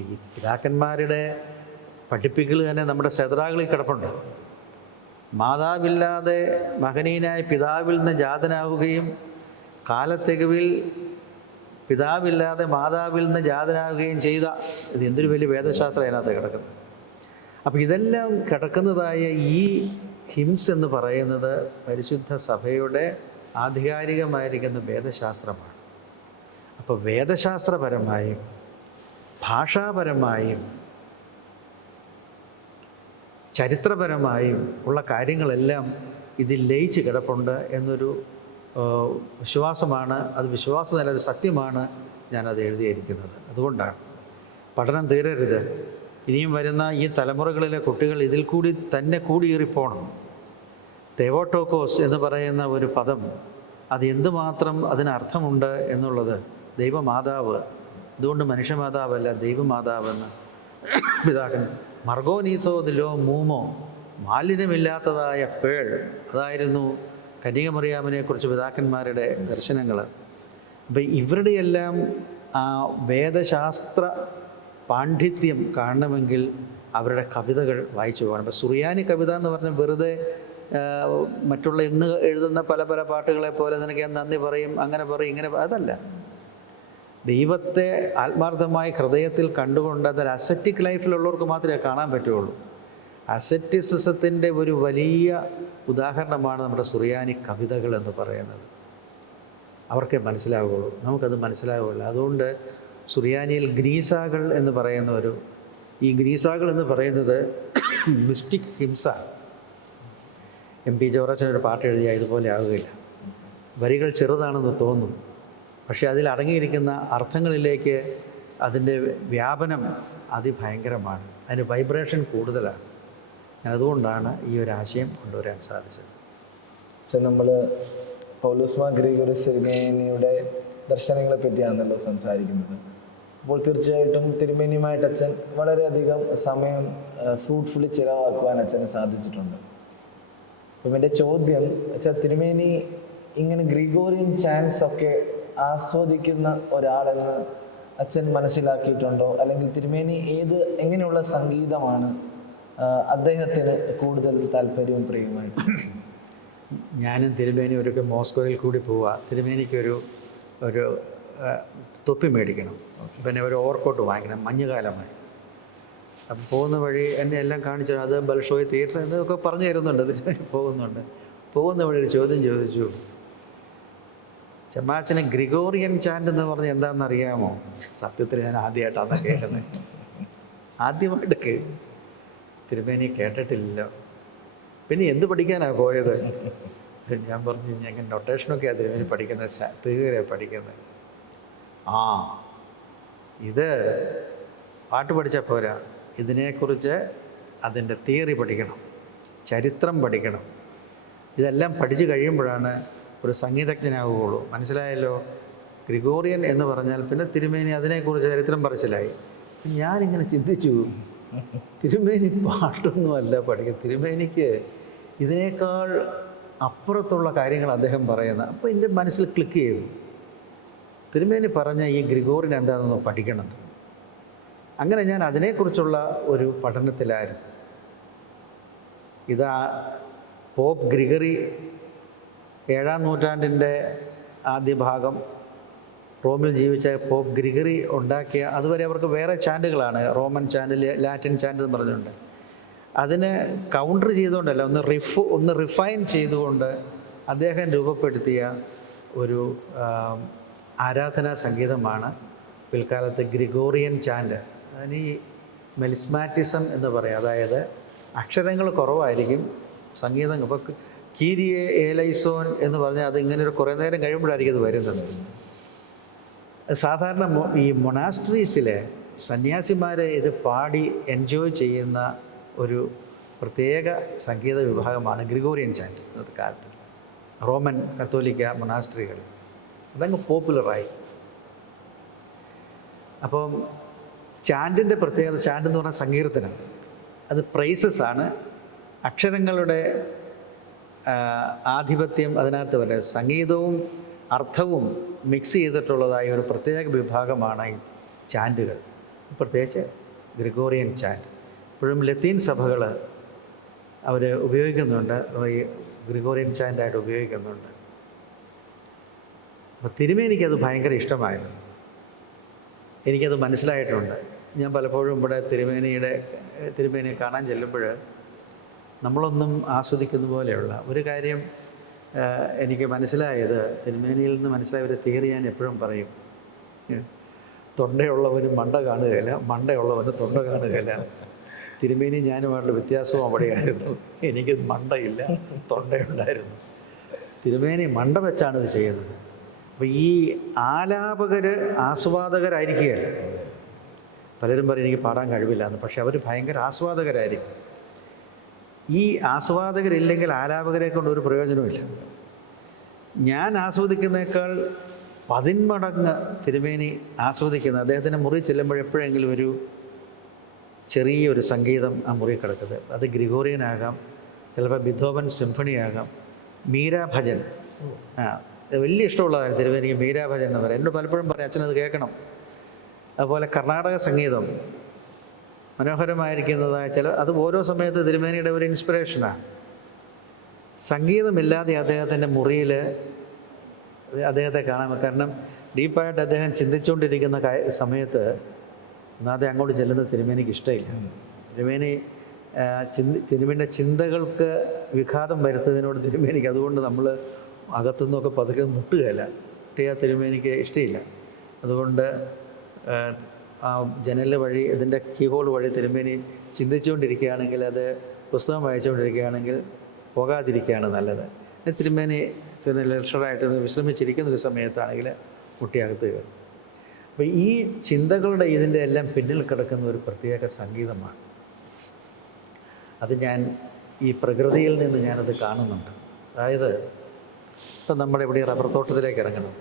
ഈ പിതാക്കന്മാരുടെ പഠിപ്പിക്കൽ തന്നെ നമ്മുടെ സെദ്രാകളിൽ കിടപ്പുണ്ട്. മാതാവില്ലാതെ മഹനീയനായ പിതാവിൽ നിന്ന് ജാതനാവുകയും കാലത്തികവിൽ പിതാവില്ലാതെ മാതാവിൽ നിന്ന് ജാതനാവുകയും ചെയ്ത, ഇത് എന്തൊരു വലിയ വേദശാസ്ത്രം അതിനകത്ത് കിടക്കുന്നത്. അപ്പോൾ ഇതെല്ലാം കിടക്കുന്നതായ ഈ ഹിംസ് എന്ന് പറയുന്നത് പരിശുദ്ധ സഭയുടെ ആധികാരികമായിരിക്കുന്ന വേദശാസ്ത്രമാണ്. അപ്പോൾ വേദശാസ്ത്രപരമായും ഭാഷാപരമായും ചരിത്രപരമായും ഉള്ള കാര്യങ്ങളെല്ലാം ഇതിൽ ലയിച്ച് കിടപ്പുണ്ട് എന്നൊരു വിശ്വാസമാണ്. അത് വിശ്വാസം നല്ല ഒരു സത്യമാണ് ഞാനത് എഴുതിയിരിക്കുന്നത്. അതുകൊണ്ടാണ് പഠനം തീരരുത്. ഇനിയും വരുന്ന ഈ തലമുറകളിലെ കുട്ടികൾ ഇതിൽ കൂടി തന്നെ കൂടിയേറിപ്പോണം. തെവോട്ടോക്കോസ് എന്ന് പറയുന്ന ഒരു പദം, അത് എന്തുമാത്രം അതിനർത്ഥമുണ്ട് എന്നുള്ളത്, ദൈവമാതാവ്, അതുകൊണ്ട് മനുഷ്യമാതാവല്ല ദൈവമാതാവെന്ന് പിതാക്കൻ മർഗോനീത്തോ ദിലോ മൂമോ, മാലിന്യമില്ലാത്തതായ പേൾ, അതായിരുന്നു കന്യകമറിയാമിനെക്കുറിച്ച് പിതാക്കന്മാരുടെ ദർശനങ്ങൾ. അപ്പം ഇവരുടെയെല്ലാം ആ വേദശാസ്ത്ര പാണ്ഡിത്യം കാണണമെങ്കിൽ അവരുടെ കവിതകൾ വായിച്ചു പോകണം. അപ്പം സുറിയാനി കവിത എന്ന് പറഞ്ഞാൽ വെറുതെ മറ്റുള്ള ഇന്ന് എഴുതുന്ന പല പല പാട്ടുകളെ പോലെ നിനക്ക് ഞാൻ നന്ദി പറയും, അങ്ങനെ പറയും, ഇങ്ങനെ, അതല്ല. ദൈവത്തെ ആത്മാർത്ഥമായി ഹൃദയത്തിൽ കണ്ടുകൊണ്ട് അതൊരു അസറ്റിക് ലൈഫിലുള്ളവർക്ക് മാത്രമേ കാണാൻ പറ്റുള്ളൂ. അസറ്റിസിസത്തിൻ്റെ ഒരു വലിയ ഉദാഹരണമാണ് നമ്മുടെ സുറിയാനി കവിതകൾ എന്ന് പറയുന്നത്. അവർക്കേ മനസ്സിലാവുകയുള്ളൂ, നമുക്കത് മനസ്സിലാവുകയുള്ളൂ. അതുകൊണ്ട് സുറിയാനിയിൽ ഗ്രീസാകൾ എന്ന് പറയുന്ന ഈ ഗ്രീസാകൾ എന്ന് പറയുന്നത് മിസ്റ്റിക് ഹിംസ. MP ജോർജനൊരു പാട്ട് എഴുതിയാൽ ഇതുപോലെ ആവുകയില്ല. വരികൾ ചെറുതാണെന്ന് തോന്നും, പക്ഷേ അതിൽ അടങ്ങിയിരിക്കുന്ന അർത്ഥങ്ങളിലേക്ക് അതിൻ്റെ വ്യാപനം അതിഭയങ്കരമാണ്, അതിന് വൈബ്രേഷൻ കൂടുതലാണ്. അതുകൊണ്ടാണ് ഈ ഒരു ആശയം കൊണ്ടുവരാൻ സാധിച്ചത്. പക്ഷെ നമ്മൾ പൗലോസ് മാർ ഗ്രിഗോറിയോസ് തിരുമേനിയുടെ ദർശനങ്ങളെ പറ്റിയാണല്ലോ സംസാരിക്കുന്നത്. അപ്പോൾ തീർച്ചയായിട്ടും തിരുമേനിയുമായിട്ട് അച്ഛൻ വളരെയധികം സമയം ഫ്രൂട്ട്ഫുള്ളി ചിലവാക്കുവാൻ അച്ഛന് സാധിച്ചിട്ടുണ്ട്. അപ്പം എൻ്റെ ചോദ്യം, അച്ഛാ, തിരുമേനി ഇങ്ങനെ ഗ്രിഗോറിയൻ ചാൻസ് ഒക്കെ ആസ്വദിക്കുന്ന ഒരാളെന്ന് അച്ഛൻ മനസ്സിലാക്കിയിട്ടുണ്ടോ? അല്ലെങ്കിൽ തിരുമേനി എങ്ങനെയുള്ള സംഗീതമാണ് അദ്ദേഹത്തിന് കൂടുതൽ താല്പര്യവും പ്രിയമായിട്ട്? ഞാനും തിരുമേനി ഒരിക്കൽ മോസ്കോയിൽ കൂടി പോവുക. തിരുമേനിക്കൊരു തൊപ്പി മേടിക്കണം, പിന്നെ ഒരു ഓവർകോട്ട് വാങ്ങിക്കണം, മഞ്ഞുകാലമായി. അപ്പം പോകുന്ന വഴി എന്നെ എല്ലാം കാണിച്ചു, അത് ബൽഷോയ് തിയേറ്റർ എന്നൊക്കെ പറഞ്ഞു തരുന്നുണ്ട്. പോകുന്ന വഴി ഒരു ചോദ്യം ചോദിച്ചു, ചെമ്മാച്ചന് ഗ്രിഗോറിയൻ ചാൻഡ് എന്ന് പറഞ്ഞ് എന്താണെന്ന് അറിയാമോ? സത്യത്തിൽ ഞാൻ ആദ്യമായിട്ടാണ് കേൾക്കുന്നത്. ആദ്യമായിട്ട് തിരുമേനി കേട്ടിട്ടില്ലല്ലോ. പിന്നെ എന്ത് പഠിക്കാനാണ് പോയത്? ഞാൻ പറഞ്ഞു, ഞങ്ങൾ നൊട്ടേഷനൊക്കെയാണ് തിരുമേനി പഠിക്കുന്നത്, തീരെ പഠിക്കുന്നത്. ആ, ഇത് പാട്ട് പഠിച്ചാൽ പോരാ, ഇതിനെക്കുറിച്ച് അതിൻ്റെ തിയറി പഠിക്കണം, ചരിത്രം പഠിക്കണം. ഇതെല്ലാം പഠിച്ചു കഴിയുമ്പോഴാണ് ഒരു സംഗീതജ്ഞനാവുകയുള്ളൂ. മനസ്സിലായല്ലോ? ഗ്രിഗോറിയൻ എന്ന് പറഞ്ഞാൽ പിന്നെ തിരുമേനി അതിനെക്കുറിച്ച് ചരിത്രം പറച്ചിലായി. ഞാനിങ്ങനെ ചിന്തിച്ചു, തിരുമേനി പാട്ടൊന്നുമല്ല പഠിക്കുന്നത്, തിരുമേനിക്ക് ഇതിനേക്കാൾ അപ്പുറത്തുള്ള കാര്യങ്ങൾ അദ്ദേഹം പറയുന്നത്. അപ്പോൾ എൻ്റെ മനസ്സിൽ ക്ലിക്ക് ചെയ്തു, തിരുമേനി പറഞ്ഞ ഈ ഗ്രിഗോറിയൻ എന്താണെന്ന് പഠിക്കണം. അങ്ങനെ ഞാൻ അതിനെക്കുറിച്ചുള്ള ഒരു പഠനത്തിലായിരുന്നു. ഇതാ പോപ്പ് ഗ്രിഗറി 7-ാം നൂറ്റാണ്ടിൻ്റെ ആദ്യ ഭാഗം റോമിൽ ജീവിച്ച പോപ്പ് ഗ്രിഗറി ഉണ്ടാക്കിയ, അതുവരെ അവർക്ക് വേറെ ചാൻഡുകളാണ്, റോമൻ ചാൻഡ്, ലാറ്റിൻ ചാൻഡ് എന്ന് പറഞ്ഞുകൊണ്ട്. അതിന് കൗണ്ടർ ചെയ്തുകൊണ്ടല്ല, ഒന്ന് റിഫൈൻ ചെയ്തുകൊണ്ട് അദ്ദേഹം രൂപപ്പെടുത്തിയ ഒരു ആരാധനാ സംഗീതമാണ് പിൽക്കാലത്ത് ഗ്രിഗോറിയൻ ചാൻഡ്. അതിന് ഈ മെലിസ്മാറ്റിസം എന്ന് പറയും, അതായത് അക്ഷരങ്ങൾ കുറവായിരിക്കും സംഗീതം. ഇപ്പോൾ കീരിയെ ഏലൈസോൻ എന്ന് പറഞ്ഞാൽ അത് ഇങ്ങനെ ഒരു കുറേ നേരം കഴിയുമ്പോഴായിരിക്കും അത് വരുന്നത്. സാധാരണ ഈ മൊണാസ്ട്രീസിലെ സന്യാസിമാരെ ഇത് പാടി എൻജോയ് ചെയ്യുന്ന ഒരു പ്രത്യേക സംഗീത വിഭാഗമാണ് ഗ്രിഗോറിയൻ ചാൻഡ്. ഇന്നത്തെ കാലത്ത് റോമൻ കത്തോലിക്ക മൊണാസ്ട്രികൾ അതങ്ങ് പോപ്പുലറായി. അപ്പം ചാൻഡിൻ്റെ പ്രത്യേകത, ചാൻഡ് എന്ന് പറഞ്ഞാൽ സങ്കീർത്തനം, അത് പ്രൈസസ് ആണ്. അക്ഷരങ്ങളുടെ ആധിപത്യം അതിനകത്ത് വരെ സംഗീതവും അർത്ഥവും മിക്സ് ചെയ്തിട്ടുള്ളതായ ഒരു പ്രത്യേക വിഭാഗമാണ് ഈ ചാൻഡുകൾ, പ്രത്യേകിച്ച് ഗ്രിഗോറിയൻ ചാൻഡ്. ഇപ്പോഴും ലത്തീൻ സഭകൾ അവർ ഉപയോഗിക്കുന്നുണ്ട്, ഈ ഗ്രിഗോറിയൻ ചാൻഡായിട്ട് ഉപയോഗിക്കുന്നുണ്ട്. അപ്പോൾ തിരുമേനിക്കത് ഭയങ്കര ഇഷ്ടമായിരുന്നു, എനിക്കത് മനസ്സിലായിട്ടുണ്ട്. ഞാൻ പലപ്പോഴും ഇവിടെ തിരുമേനിയെ കാണാൻ ചെല്ലുമ്പോൾ നമ്മളൊന്നും ആസ്വദിക്കുന്ന പോലെയുള്ള ഒരു കാര്യം എനിക്ക് മനസ്സിലായത്, തിരുമേനിയിൽ നിന്ന് മനസ്സിലായ ഒരു തിയറി ഞാൻ എപ്പോഴും പറയും, തൊണ്ടയുള്ളവന് മണ്ട കാണുകയില്ല, മണ്ടയുള്ളവന് തൊണ്ട കാണുകയില്ല. തിരുമേനി ഞാനുമായിട്ടുള്ള വ്യത്യാസവും അവിടെയായിരുന്നു. എനിക്ക് മണ്ടയില്ല, തൊണ്ടയുണ്ടായിരുന്നു. തിരുമേനി മണ്ട വെച്ചാണ് ഇത് ചെയ്യുന്നത്. അപ്പോൾ ഈ ആലാപകർ ആസ്വാദകരായിരിക്കുകയല്ല. പലരും പറയും എനിക്ക് പാടാൻ കഴിവില്ല എന്ന്, പക്ഷെ അവർ ഭയങ്കര ആസ്വാദകരായിരിക്കും. ഈ ആസ്വാദകരില്ലെങ്കിൽ ആലാപകരെ കൊണ്ട് ഒരു പ്രയോജനമില്ല. ഞാൻ ആസ്വദിക്കുന്നേക്കാൾ 10 മടങ്ങ് തിരുമേനി ആസ്വദിക്കുന്നത്. അദ്ദേഹത്തിൻ്റെ മുറി ചെല്ലുമ്പോഴെപ്പോഴെങ്കിലും ഒരു ചെറിയൊരു സംഗീതം ആ മുറി കിടക്കുന്നത്, അത് ഗ്രിഗോറിയൻ ആകാം, ചിലപ്പോൾ ബിഥോവൻ സിംഫണി ആകാം, മീരാ ഭജൻ. വലിയ ഇഷ്ടമുള്ളതാണ് തിരുമേനിക്ക് മീരാ ഭജൻ എന്ന് പറയാം. എന്നോട് പലപ്പോഴും പറയാം, അച്ഛനത് കേൾക്കണം. അതുപോലെ കർണാടക സംഗീതം മനോഹരമായിരിക്കുന്നതായ അത് ഓരോ സമയത്ത് തിരുമേനിയുടെ ഒരു ഇൻസ്പിറേഷനാണ്. സംഗീതമില്ലാതെ അദ്ദേഹത്തിൻ്റെ മുറിയിൽ അദ്ദേഹത്തെ കാണാൻ, കാരണം ഡീപ്പായിട്ട് അദ്ദേഹം ചിന്തിച്ചുകൊണ്ടിരിക്കുന്ന സമയത്ത് ഒന്നാതെ അങ്ങോട്ട് ചെല്ലുന്ന തിരുമേനിക്ക് ഇഷ്ടമില്ല. തിരുമേനിയുടെ ചിന്തകൾക്ക് വിഘാതം വരുത്തുന്നതിനോട് തിരുമേനിക്ക്, അതുകൊണ്ട് നമ്മൾ അകത്തുനിന്നൊക്കെ പതുക്കെ മുട്ടുകയില്ല, മുട്ടിയാൽ തിരുമേനിക്ക് ഇഷ്ടമില്ല. അതുകൊണ്ട് ആ ജനൽ വഴി, ഇതിൻ്റെ കീഹോൾ വഴി തിരുമേനി ചിന്തിച്ചുകൊണ്ടിരിക്കുകയാണെങ്കിൽ, അത് പുസ്തകം വായിച്ചുകൊണ്ടിരിക്കുകയാണെങ്കിൽ പോകാതിരിക്കുകയാണ് നല്ലത്. തിരുമേനി ലെഷറായിട്ട് വിശ്രമിച്ചിരിക്കുന്നൊരു സമയത്താണെങ്കിൽ മുട്ടിയകത്ത് കയറും. അപ്പോൾ ഈ ചിന്തകളുടെ ഇതിൻ്റെ എല്ലാം പിന്നിൽ കിടക്കുന്ന ഒരു പ്രത്യേക സംഗീതമാണ്. അത് ഞാൻ ഈ പ്രകൃതിയിൽ നിന്ന് ഞാനത് കാണുന്നുണ്ട്. അതായത് ഇപ്പം നമ്മുടെ ഇവിടെ റബ്ബർ തോട്ടത്തിലേക്ക് ഇറങ്ങണം,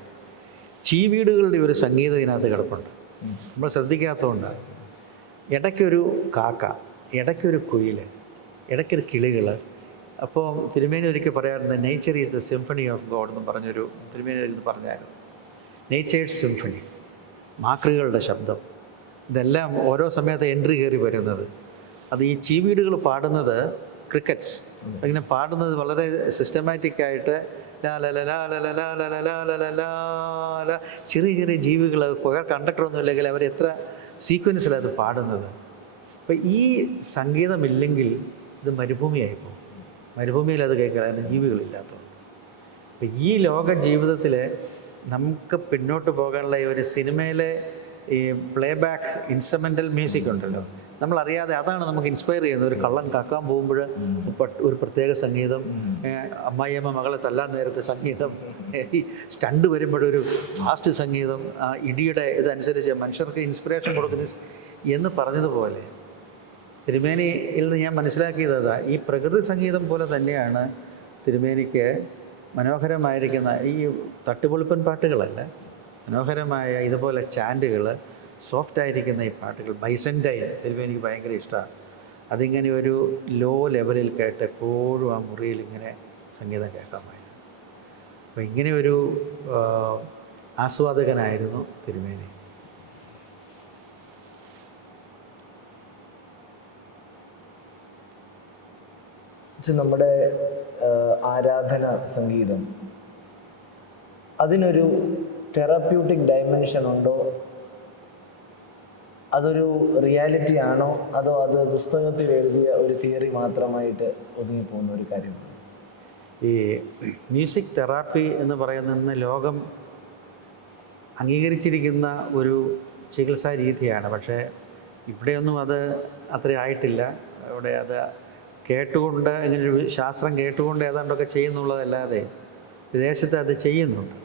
ചീവീടുകളുടെ ഒരു സംഗീതം ഇതിനകത്ത് കിടപ്പുണ്ട്. നമ്മൾ ശ്രദ്ധിക്കാത്തതുകൊണ്ടാണ്. ഇടയ്ക്കൊരു കാക്ക, ഇടയ്ക്കൊരു കുയിൽ, ഇടയ്ക്കൊരു കിളികൾ. അപ്പോൾ തിരുമേനി ഒരിക്കൽ പറയാറുണ്ട്, nature is the symphony of God എന്ന് പറഞ്ഞൊരു തിരുമേനി എന്ന് പറഞ്ഞായിരുന്നു. നേച്ചേഴ്സ് സിംഫണി, മാക്രികളുടെ ശബ്ദം, ഇതെല്ലാം ഓരോ സമയത്ത് എൻട്രി കയറി വരുന്നത്. അത് ഈ ചീവീടുകൾ പാടുന്നത്, ക്രിക്കറ്റ്സ് ഇങ്ങനെ പാടുന്നത് വളരെ സിസ്റ്റമാറ്റിക്കായിട്ട് ചെറിയ ചെറിയ ജീവികൾ, കണ്ടക്ടറൊന്നും ഇല്ലെങ്കിൽ അവർ എത്ര സീക്വൻസിലാണ് അത് പാടുന്നത്. അപ്പം ഈ സംഗീതമില്ലെങ്കിൽ ഇത് മരുഭൂമിയായിപ്പോൾ, മരുഭൂമിയിൽ അത് കേൾക്കാൻ ജീവികളില്ലാത്തത്. അപ്പം ഈ ലോക ജീവിതത്തിൽ നമുക്ക് പിന്നോട്ട് പോകാനുള്ള ഈ ഒരു സിനിമയിലെ ഈ പ്ലേ ബാക്ക് ഇൻസ്ട്രുമെൻ്റൽ മ്യൂസിക് ഉണ്ടല്ലോ, നമ്മളറിയാതെ അതാണ് നമുക്ക് ഇൻസ്പയർ ചെയ്യുന്നത്. ഒരു കള്ളൻ കക്കാൻ പോകുമ്പോൾ ഒരു പ്രത്യേക സംഗീതം, അമ്മായിയമ്മ മകളെ തല്ലാൻ നേരത്തെ സംഗീതം, ഈ സ്റ്റണ്ട് വരുമ്പോഴൊരു ഫാസ്റ്റ് സംഗീതം, ഇടിയുടെ ഇതനുസരിച്ച് മനുഷ്യർക്ക് ഇൻസ്പിറേഷൻ കൊടുക്കുന്ന എന്ന് പറഞ്ഞതുപോലെ തിരുമേനിയിൽ നിന്ന് ഞാൻ മനസ്സിലാക്കിയത് ഈ പ്രകൃതി സംഗീതം പോലെ തന്നെയാണ് തിരുമേനിക്ക് മനോഹരമായിരിക്കുന്ന ഈ തട്ടുപൊളിപ്പൻ പാട്ടുകളല്ല, മനോഹരമായ ഇതുപോലെ ചാൻറ്റുകൾ, സോഫ്റ്റായിരിക്കുന്ന ഈ പാട്ടുകൾ, ബൈസൻറ്റൈൻ തിരുമേനിക്ക് ഭയങ്കര ഇഷ്ടമാണ്. അതിങ്ങനെ ഒരു ലോ ലെവലിൽ കേട്ട് എപ്പോഴും ആ മുറിയിൽ ഇങ്ങനെ സംഗീതം കേൾക്കാമായിരുന്നു. അപ്പോൾ ഇങ്ങനെ ഒരു ആസ്വാദകനായിരുന്നു തിരുമേനി. നമ്മുടെ ആരാധന സംഗീതം അതിനൊരു തെറാപ്യൂട്ടിക് ഡയമെൻഷൻ ഉണ്ടോ, അതൊരു റിയാലിറ്റി ആണോ, അതോ അത് പുസ്തകത്തിൽ എഴുതിയ ഒരു തിയറി മാത്രമായിട്ട് ഒതുങ്ങിപ്പോകുന്ന ഒരു കാര്യമാണ്? ഈ മ്യൂസിക് തെറാപ്പി എന്ന് പറയുന്ന ലോകം അംഗീകരിച്ചിരിക്കുന്ന ഒരു ചികിത്സാ രീതിയാണ്. പക്ഷേ ഇവിടെയൊന്നും അത് അത്ര ആയിട്ടില്ല. ഇവിടെ അത് കേട്ടുകൊണ്ട് ഇങ്ങനൊരു ശാസ്ത്രം കേട്ടുകൊണ്ട് ഏതാണ്ടൊക്കെ ചെയ്യുന്നുള്ളതല്ലാതെ വിദേശത്ത് അത് ചെയ്യുന്നുണ്ട്.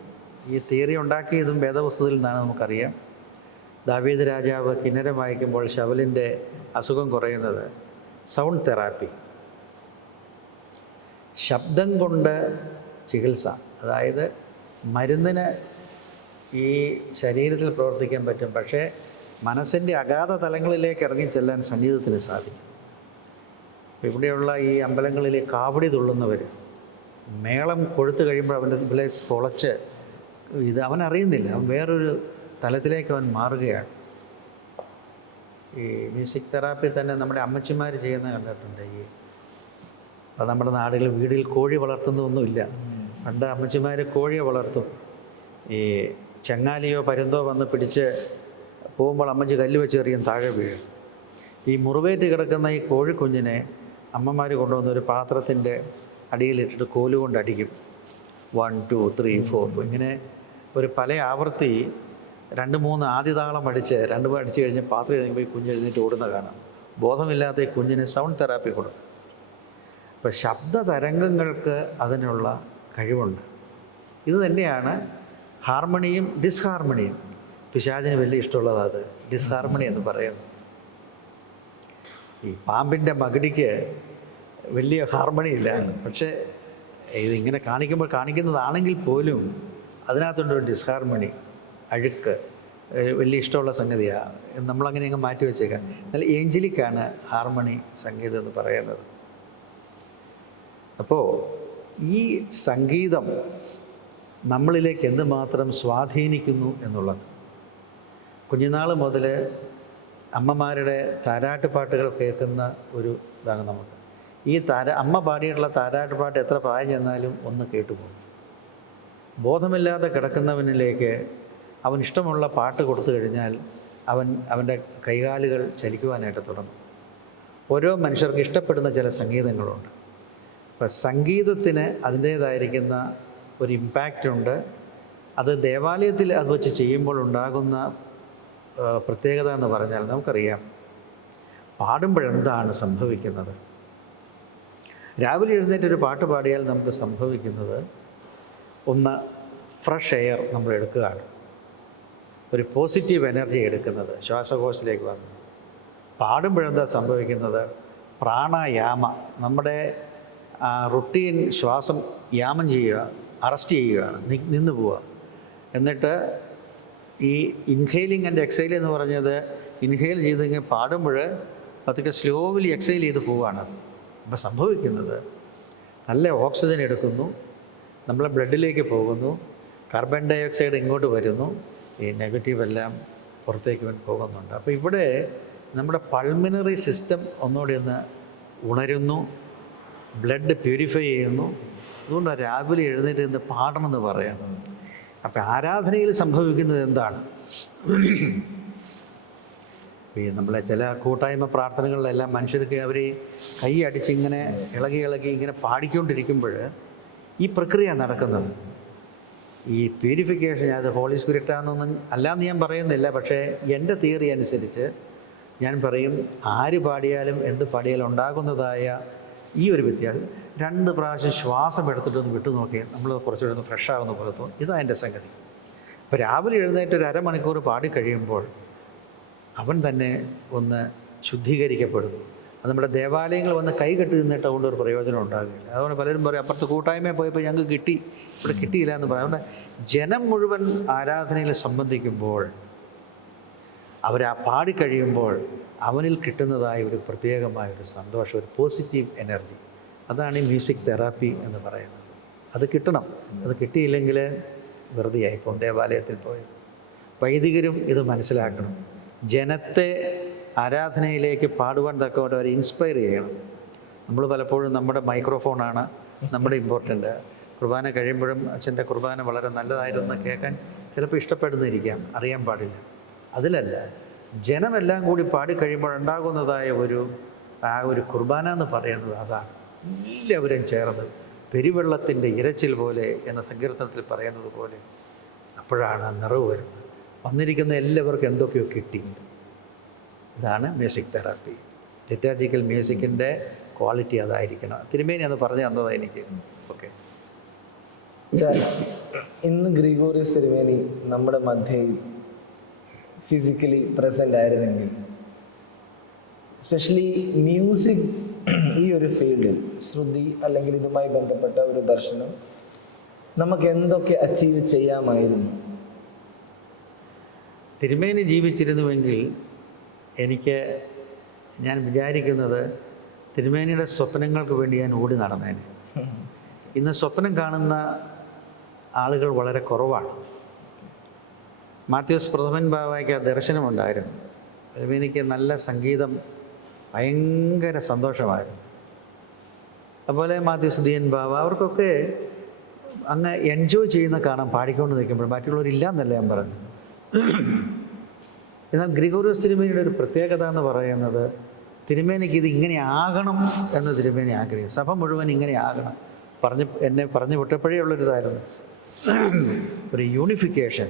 ഈ തിയറി ഉണ്ടാക്കിയതും വേദപുസ്തകത്തിൽ നിന്നാണ് നമുക്കറിയാം. ദാവീദ് രാജാവ് കിന്നരം വായിക്കുമ്പോൾ ശൗലിൻ്റെ അസുഖം കുറയുന്നത് സൗണ്ട് തെറാപ്പി, ശബ്ദം കൊണ്ട് ചികിത്സ, അതായത് മരുന്നിന് ഈ ശരീരത്തിൽ പ്രവർത്തിക്കാൻ പറ്റും, പക്ഷേ മനസ്സിൻ്റെ അഗാധ തലങ്ങളിലേക്ക് ഇറങ്ങിച്ചെല്ലാൻ സംഗീതത്തിന് സാധിക്കും. ഇവിടെയുള്ള ഈ അമ്പലങ്ങളിൽ കാവടി തുള്ളുന്നവർ മേളം കൊഴുത്ത് കഴിയുമ്പോൾ അവൻ്റെ ഇതിലെ പൊളച്ച് ഇത് അവനറിയുന്നില്ല, അവൻ വേറൊരു തലത്തിലേക്ക് അവൻ മാറുകയാണ്. ഈ മ്യൂസിക് തെറാപ്പി തന്നെ നമ്മുടെ അമ്മച്ചിമാർ ചെയ്യുന്ന കണ്ടിട്ടുണ്ട്. അത് നമ്മുടെ നാടുകളിൽ വീടിൽ കോഴി വളർത്തുന്നതൊന്നുമില്ല. പണ്ട് അമ്മച്ചിമാർ കോഴിയെ വളർത്തും. ഈ ചങ്ങാലിയോ പരുന്തോ വന്ന് പിടിച്ച് പോകുമ്പോൾ അമ്മച്ചി കല്ല് വെച്ച് എറിയും, താഴെ വീഴും. ഈ മുറിവേറ്റ് കിടക്കുന്ന ഈ കോഴിക്കുഞ്ഞിനെ അമ്മമാർ കൊണ്ടുവന്ന ഒരു പാത്രത്തിൻ്റെ അടിയിലിട്ടിട്ട് കോലുകൊണ്ട് അടിക്കും. 1 2 3 4 ഇങ്ങനെ ഒരു പല ആവർത്തി 2-3 ആദ്യ താളം അടിച്ച് 2 അടിച്ച് കഴിഞ്ഞ് പാത്രം കഴിയുമ്പോൾ ഈ കുഞ്ഞ് എഴുന്നേറ്റ് ഓടുന്ന കാണാം. ബോധമില്ലാത്ത ഈ കുഞ്ഞിന് സൗണ്ട് തെറാപ്പി കൊടുക്കും. അപ്പോൾ ശബ്ദ തരംഗങ്ങൾക്ക് അതിനുള്ള കഴിവുണ്ട്. ഇത് തന്നെയാണ് ഹാർമണിയും ഡിസ്ഹാർമണിയും. പിശാചിന് വലിയ ഇഷ്ടമുള്ളത് അത് ഡിസ്ഹാർമണി എന്ന് പറയുന്നത്. ഈ പാമ്പിൻ്റെ മകിടിക്ക് വലിയ ഹാർമണി ഇല്ല, പക്ഷേ ഇതിങ്ങനെ കാണിക്കുന്നതാണെങ്കിൽ പോലും അതിനകത്തുണ്ട് ഒരു ഡിസ്ഹാർമണി, അഴുക്ക്, വലിയ ഇഷ്ടമുള്ള സംഗതിയാണ്. നമ്മളങ്ങനെ അങ്ങ് മാറ്റി വെച്ചേക്കാം. എന്നാൽ ഏഞ്ചലിക്കാണ് ഹാർമണി സംഗീതം എന്ന് പറയുന്നത്. അപ്പോൾ ഈ സംഗീതം നമ്മളിലേക്ക് എന്തുമാത്രം സ്വാധീനിക്കുന്നു എന്നുള്ളത് കുഞ്ഞുനാൾ മുതൽ അമ്മമാരുടെ താരാട്ട് പാട്ടുകൾ കേൾക്കുന്ന ഒരു ഇതാണ് നമുക്ക്. ഈ അമ്മ പാടിയിട്ടുള്ള താരാട്ട് പാട്ട് എത്ര പ്രായം ചെന്നാലും ഒന്ന് കേട്ടുപോകും. ബോധമില്ലാതെ കിടക്കുന്നവനിലേക്ക് അവൻ ഇഷ്ടമുള്ള പാട്ട് കൊടുത്തു കഴിഞ്ഞാൽ അവൻ്റെ കൈകാലുകൾ ചലിക്കുവാനായിട്ട് തുടങ്ങും. ഓരോ മനുഷ്യർക്ക് ഇഷ്ടപ്പെടുന്ന ചില സംഗീതങ്ങളുണ്ട്. അപ്പം സംഗീതത്തിന് അതിൻ്റേതായിരിക്കുന്ന ഒരു ഇമ്പാക്റ്റ് ഉണ്ട്. അത് ദേവാലയത്തിൽ അത് വെച്ച് ചെയ്യുമ്പോൾ ഉണ്ടാകുന്ന പ്രത്യേകത എന്ന് പറഞ്ഞാൽ നമുക്കറിയാം, പാടുമ്പോഴെന്താണ് സംഭവിക്കുന്നത്. രാവിലെ എഴുന്നേറ്റൊരു പാട്ട് പാടിയാൽ നമുക്ക് സംഭവിക്കുന്നത്, ഒന്ന് ഫ്രഷ് എയർ നമ്മൾ എടുക്കുകയാണ്, ഒരു പോസിറ്റീവ് എനർജി എടുക്കുന്നത് ശ്വാസകോശത്തിലേക്ക് വന്ന്. പാടുമ്പോഴെന്താ സംഭവിക്കുന്നത്, പ്രാണായാമ, നമ്മുടെ റുട്ടീൻ ശ്വാസം യാമം ചെയ്യുക, അറസ്റ്റ് ചെയ്യുകയാണ്, നിന്ന് പോവുക. എന്നിട്ട് ഈ ഇൻഹെയിലിംഗ് ആൻഡ് എക്സൈൽ എന്ന് പറഞ്ഞത്, ഇൻഹെയിൽ ചെയ്തിങ്ങനെ പാടുമ്പോൾ അതൊക്കെ സ്ലോലി എക്സൈൽ ചെയ്ത് പോവുകയാണ്. അപ്പോൾ സംഭവിക്കുന്നത് നല്ല ഓക്സിജൻ എടുക്കുന്നു, നമ്മളെ ബ്ലഡിലേക്ക് പോകുന്നു, കാർബൺ ഡൈ ഓക്സൈഡ് ഇങ്ങോട്ട് വരുന്നു, ഈ നെഗറ്റീവ് എല്ലാം പുറത്തേക്ക് പോകുന്നുണ്ട്. അപ്പോൾ ഇവിടെ നമ്മുടെ പൾമിനറി സിസ്റ്റം ഒന്നുകൂടി ഒന്ന് ഉണരുന്നു, ബ്ലഡ് പ്യൂരിഫൈ ചെയ്യുന്നു. അതുകൊണ്ടാണ് രാവിലെ എഴുന്നേറ്റ് നിന്ന് പാടണമെന്ന് പറയാം. അപ്പം ആരാധനയിൽ സംഭവിക്കുന്നത് എന്താണ്? ഈ നമ്മളെ ചില കൂട്ടായ്മ പ്രാർത്ഥനകളിലെല്ലാം മനുഷ്യർക്ക് അവർ കൈ അടിച്ചിങ്ങനെ ഇളകി ഇങ്ങനെ പാടിക്കൊണ്ടിരിക്കുമ്പോൾ ഈ പ്രക്രിയ നടക്കുന്നത്. ഈ പ്യൂരിഫിക്കേഷൻ അത് ഹോളി സ്പിരിറ്റാണെന്നൊന്നും അല്ലാന്ന് ഞാൻ പറയുന്നില്ല. പക്ഷേ എൻ്റെ തിയറി അനുസരിച്ച് ഞാൻ പറയും, ആര് പാടിയാലും എന്ത് പാടിയാലും ഉണ്ടാകുന്നതായ ഈ ഒരു വ്യത്യാസം 2 പ്രാവശ്യം ശ്വാസം എടുത്തിട്ടൊന്ന് വിട്ടു നോക്കിയാൽ നമ്മൾ കുറച്ചുകൂടെ ഒന്ന് ഫ്രഷ് ആകുന്ന പോലെ തോന്നും. ഇതാണ് എൻ്റെ സംഗതി. അപ്പോൾ രാവിലെ എഴുന്നേറ്റ് ഒരു അരമണിക്കൂർ പാടിക്കഴിയുമ്പോൾ അവൻ തന്നെ ഒന്ന് ശുദ്ധീകരിക്കപ്പെടുന്നു. അത് നമ്മുടെ ദേവാലയങ്ങൾ വന്ന് കൈകെട്ടി നിന്നിട്ട് അതുകൊണ്ട് ഒരു പ്രയോജനം ഉണ്ടാകില്ല. അതുകൊണ്ട് പലരും പറയും, അപ്പുറത്ത് കൂട്ടായ്മയിൽ പോയപ്പോൾ ഞങ്ങൾക്ക് കിട്ടി, ഇവിടെ കിട്ടിയില്ല എന്ന് പറയും. അതുകൊണ്ട് ജനം മുഴുവൻ ആരാധനയിൽ സംബന്ധിക്കുമ്പോൾ അവർ ആ പാടിക്കഴിയുമ്പോൾ അവനിൽ കിട്ടുന്നതായ ഒരു പ്രത്യേകമായ ഒരു സന്തോഷം, ഒരു പോസിറ്റീവ് എനർജി, അതാണ് ഈ മ്യൂസിക് തെറാപ്പി എന്ന് പറയുന്നത്. അത് കിട്ടണം. അത് കിട്ടിയില്ലെങ്കിൽ വെറുതെ ആയിപ്പോൾ ദേവാലയത്തിൽ പോയത്. വൈദികരും ഇത് മനസ്സിലാക്കണം. ജനത്തെ ആരാധനയിലേക്ക് പാടുവാൻ തക്കവണ്ണം അവരെ ഇൻസ്പയർ ചെയ്യണം. നമ്മൾ പലപ്പോഴും നമ്മുടെ മൈക്രോഫോണാണ് നമ്മുടെ ഇമ്പോർട്ടൻ്റ്. കുർബാന കഴിയുമ്പോഴും അച്ഛൻ്റെ കുർബാന വളരെ നല്ലതായിരുന്നു കേൾക്കാൻ ചിലപ്പോൾ ഇഷ്ടപ്പെടുന്നിരിക്കാം, അറിയാൻ പാടില്ല. അതിലല്ല, ജനമെല്ലാം കൂടി പാടിക്കഴിയുമ്പോഴുണ്ടാകുന്നതായ ഒരു കുർബാന എന്ന് പറയുന്നത് അതാണ്. എല്ലാവരും ചേർന്ന് പെരുവെള്ളത്തിൻ്റെ ഇരച്ചിൽ പോലെ എന്ന സങ്കീർത്തനത്തിൽ പറയുന്നത് പോലെ അപ്പോഴാണ് നിറവ് വരുന്നത്. വന്നിരിക്കുന്ന എല്ലാവർക്കും എന്തൊക്കെയോ കിട്ടി. ഇതാണ് മ്യൂസിക് തെറാപ്പി. ലിറ്റാർജിക്കൽ മ്യൂസിക്കിൻ്റെ ക്വാളിറ്റി അതായിരിക്കണം. തിരുമേനി അത് പറഞ്ഞു തന്നതാണ് എനിക്ക്. ഓക്കെ, ഇന്ന് ഗ്രിഗോറിയസ് തിരുമേനി നമ്മുടെ മധ്യയിൽ ഫിസിക്കലി പ്രസൻ്റ് ആയിരുന്നെങ്കിൽ, സ്പെഷ്യലി മ്യൂസിക് ഈ ഒരു ഫീൽഡിൽ, ശ്രുതി അല്ലെങ്കിൽ ഇതുമായി ബന്ധപ്പെട്ട ഒരു ദർശനം, നമുക്ക് എന്തൊക്കെ അച്ചീവ് ചെയ്യാമായിരുന്നു? തിരുമേനി ജീവിച്ചിരുന്നുവെങ്കിൽ ഞാൻ വിചാരിക്കുന്നത് തിരുമേനിയുടെ സ്വപ്നങ്ങൾക്ക് വേണ്ടി ഞാൻ ഓടി നടന്നേനെ. ഇന്ന് സ്വപ്നം കാണുന്ന ആളുകൾ വളരെ കുറവാണ്. മാത്യൂസ് പ്രഥമൻ ബാവയ്ക്ക് ആ ദർശനമുണ്ടായിരുന്നു. തിരുമേനിക്ക് നല്ല സംഗീതം ഭയങ്കര സന്തോഷമായിരുന്നു. അതുപോലെ മാത്യൂസ് ദിയൻ ബാവ, അവർക്കൊക്കെ അങ്ങ് എൻജോയ് ചെയ്യുന്ന കാണാൻ പാടിക്കൊണ്ട് നിൽക്കുമ്പോൾ മറ്റുള്ളവരില്ല എന്നല്ല ഞാൻ പറഞ്ഞു. എന്നാൽ ഗ്രിഗോറിയസ് തിരുമേനിയുടെ ഒരു പ്രത്യേകത എന്ന് പറയുന്നത്, തിരുമേനിക്ക് ഇത് ഇങ്ങനെ ആകണം എന്ന് തിരുമേനി ആഗ്രഹിക്കും. സഭ മുഴുവൻ ഇങ്ങനെ ആകണം. എന്നെ പറഞ്ഞു വിട്ടപ്പോഴേ ഉള്ളൊരിതായിരുന്നു ഒരു യൂണിഫിക്കേഷൻ.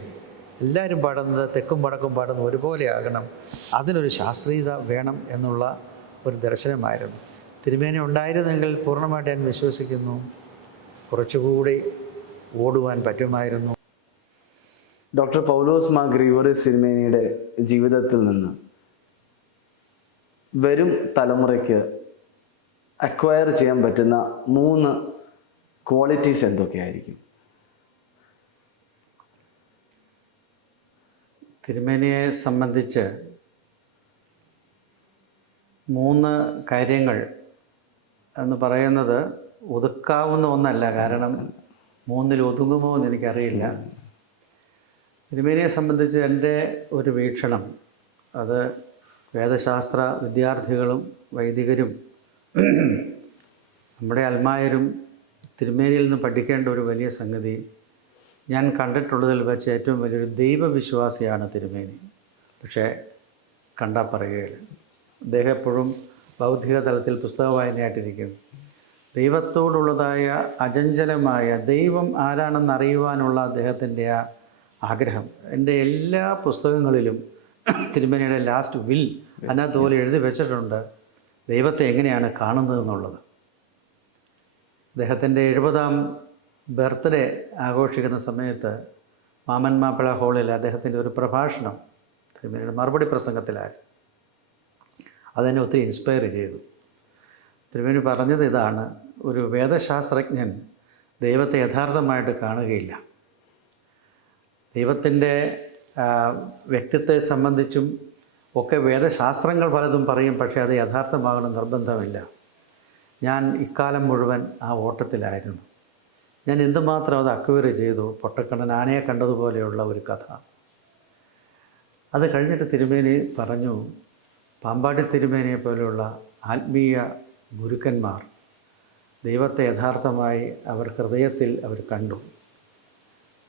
എല്ലാവരും പാടുന്നത് തെക്കും വടക്കും പാടുന്നത് ഒരുപോലെ ആകണം, അതിനൊരു ശാസ്ത്രീയത വേണം എന്നുള്ള ഒരു ദർശനമായിരുന്നു. തിരുമേനി ഉണ്ടായിരുന്നെങ്കിൽ പൂർണ്ണമായിട്ട് ഞാൻ വിശ്വസിക്കുന്നു കുറച്ചുകൂടി ഓടുവാൻ പറ്റുമായിരുന്നു. ഡോക്ടർ പൗലോസ് മാർ ഗ്രിഗോറിയസ് തിരുമേനിയുടെ ജീവിതത്തിൽ നിന്ന് വരും തലമുറയ്ക്ക് അക്വയർ ചെയ്യാൻ പറ്റുന്ന 3 ക്വാളിറ്റീസ് എന്തൊക്കെയായിരിക്കും? തിരുമേനിയെ സംബന്ധിച്ച് 3 കാര്യങ്ങൾ എന്ന് പറയുന്നത് ഒതുക്കാവുന്ന ഒന്നല്ല. കാരണം 3-ൽ ഒതുങ്ങുമോ എന്ന് എനിക്കറിയില്ല. തിരുമേനിയെ സംബന്ധിച്ച് എൻ്റെ ഒരു വീക്ഷണം, അത് വേദശാസ്ത്ര വിദ്യാർത്ഥികളും വൈദികരും നമ്മുടെ അൽമായരും തിരുമേനിയിൽ നിന്ന് പഠിക്കേണ്ട ഒരു വലിയ സംഗതി, ഞാൻ കണ്ടിട്ടുള്ളതിൽ വെച്ച് ഏറ്റവും വലിയൊരു ദൈവവിശ്വാസിയാണ് തിരുമേനി. പക്ഷേ കണ്ടാൽ പറയുകയില്ല. അദ്ദേഹം എപ്പോഴും ബൗദ്ധിക തലത്തിൽ പുസ്തക വായനയായിട്ടിരിക്കുന്നു. ദൈവത്തോടുള്ളതായ അചഞ്ചലമായ ദൈവം ആരാണെന്ന് അറിയുവാനുള്ള അദ്ദേഹത്തിൻ്റെ ആ ആഗ്രഹം. എൻ്റെ എല്ലാ പുസ്തകങ്ങളിലും തിരുമേനിയുടെ ലാസ്റ്റ് വിൽ അതിനകത്ത് പോലെ എഴുതി വെച്ചിട്ടുണ്ട്, ദൈവത്തെ എങ്ങനെയാണ് കാണുന്നതെന്നുള്ളത്. അദ്ദേഹത്തിൻ്റെ 70ാം ബർത്ത്ഡേ ആഘോഷിക്കുന്ന സമയത്ത് മാമൻ മാപ്പിള ഹാളിൽ അദ്ദേഹത്തിൻ്റെ ഒരു പ്രഭാഷണം തിരുമേനിയുടെ മറുപടി പ്രസംഗത്തിലായിരുന്നു. അതെന്നെ ഒത്തിരി ഇൻസ്പയർ ചെയ്തു. തിരുമേനി പറഞ്ഞത് ഇതാണ്: ഒരു വേദശാസ്ത്രജ്ഞൻ ദൈവത്തെ യഥാർത്ഥമായിട്ട് കാണുകയില്ല. ദൈവത്തിൻ്റെ വ്യക്തിത്വത്തെ സംബന്ധിച്ചും ഒക്കെ വേദശാസ്ത്രങ്ങൾ പലതും പറയും, പക്ഷേ അത് യഥാർത്ഥമാകണം നിർബന്ധമില്ല. ഞാൻ ഇക്കാലം മുഴുവൻ ആ ഓട്ടത്തിലായിരുന്നു. ഞാൻ എന്തുമാത്രം അത് അക്വയർ ചെയ്തു. പൊട്ടക്കണ്ണൻ ആനയെ കണ്ടതുപോലെയുള്ള ഒരു കഥ. അത് കഴിഞ്ഞിട്ട് തിരുമേനി പറഞ്ഞു, പാമ്പാടി തിരുമേനിയെ പോലെയുള്ള ആത്മീയ ഗുരുക്കന്മാർ ദൈവത്തെ യഥാർത്ഥമായി അവർ ഹൃദയത്തിൽ അവർ കണ്ടു.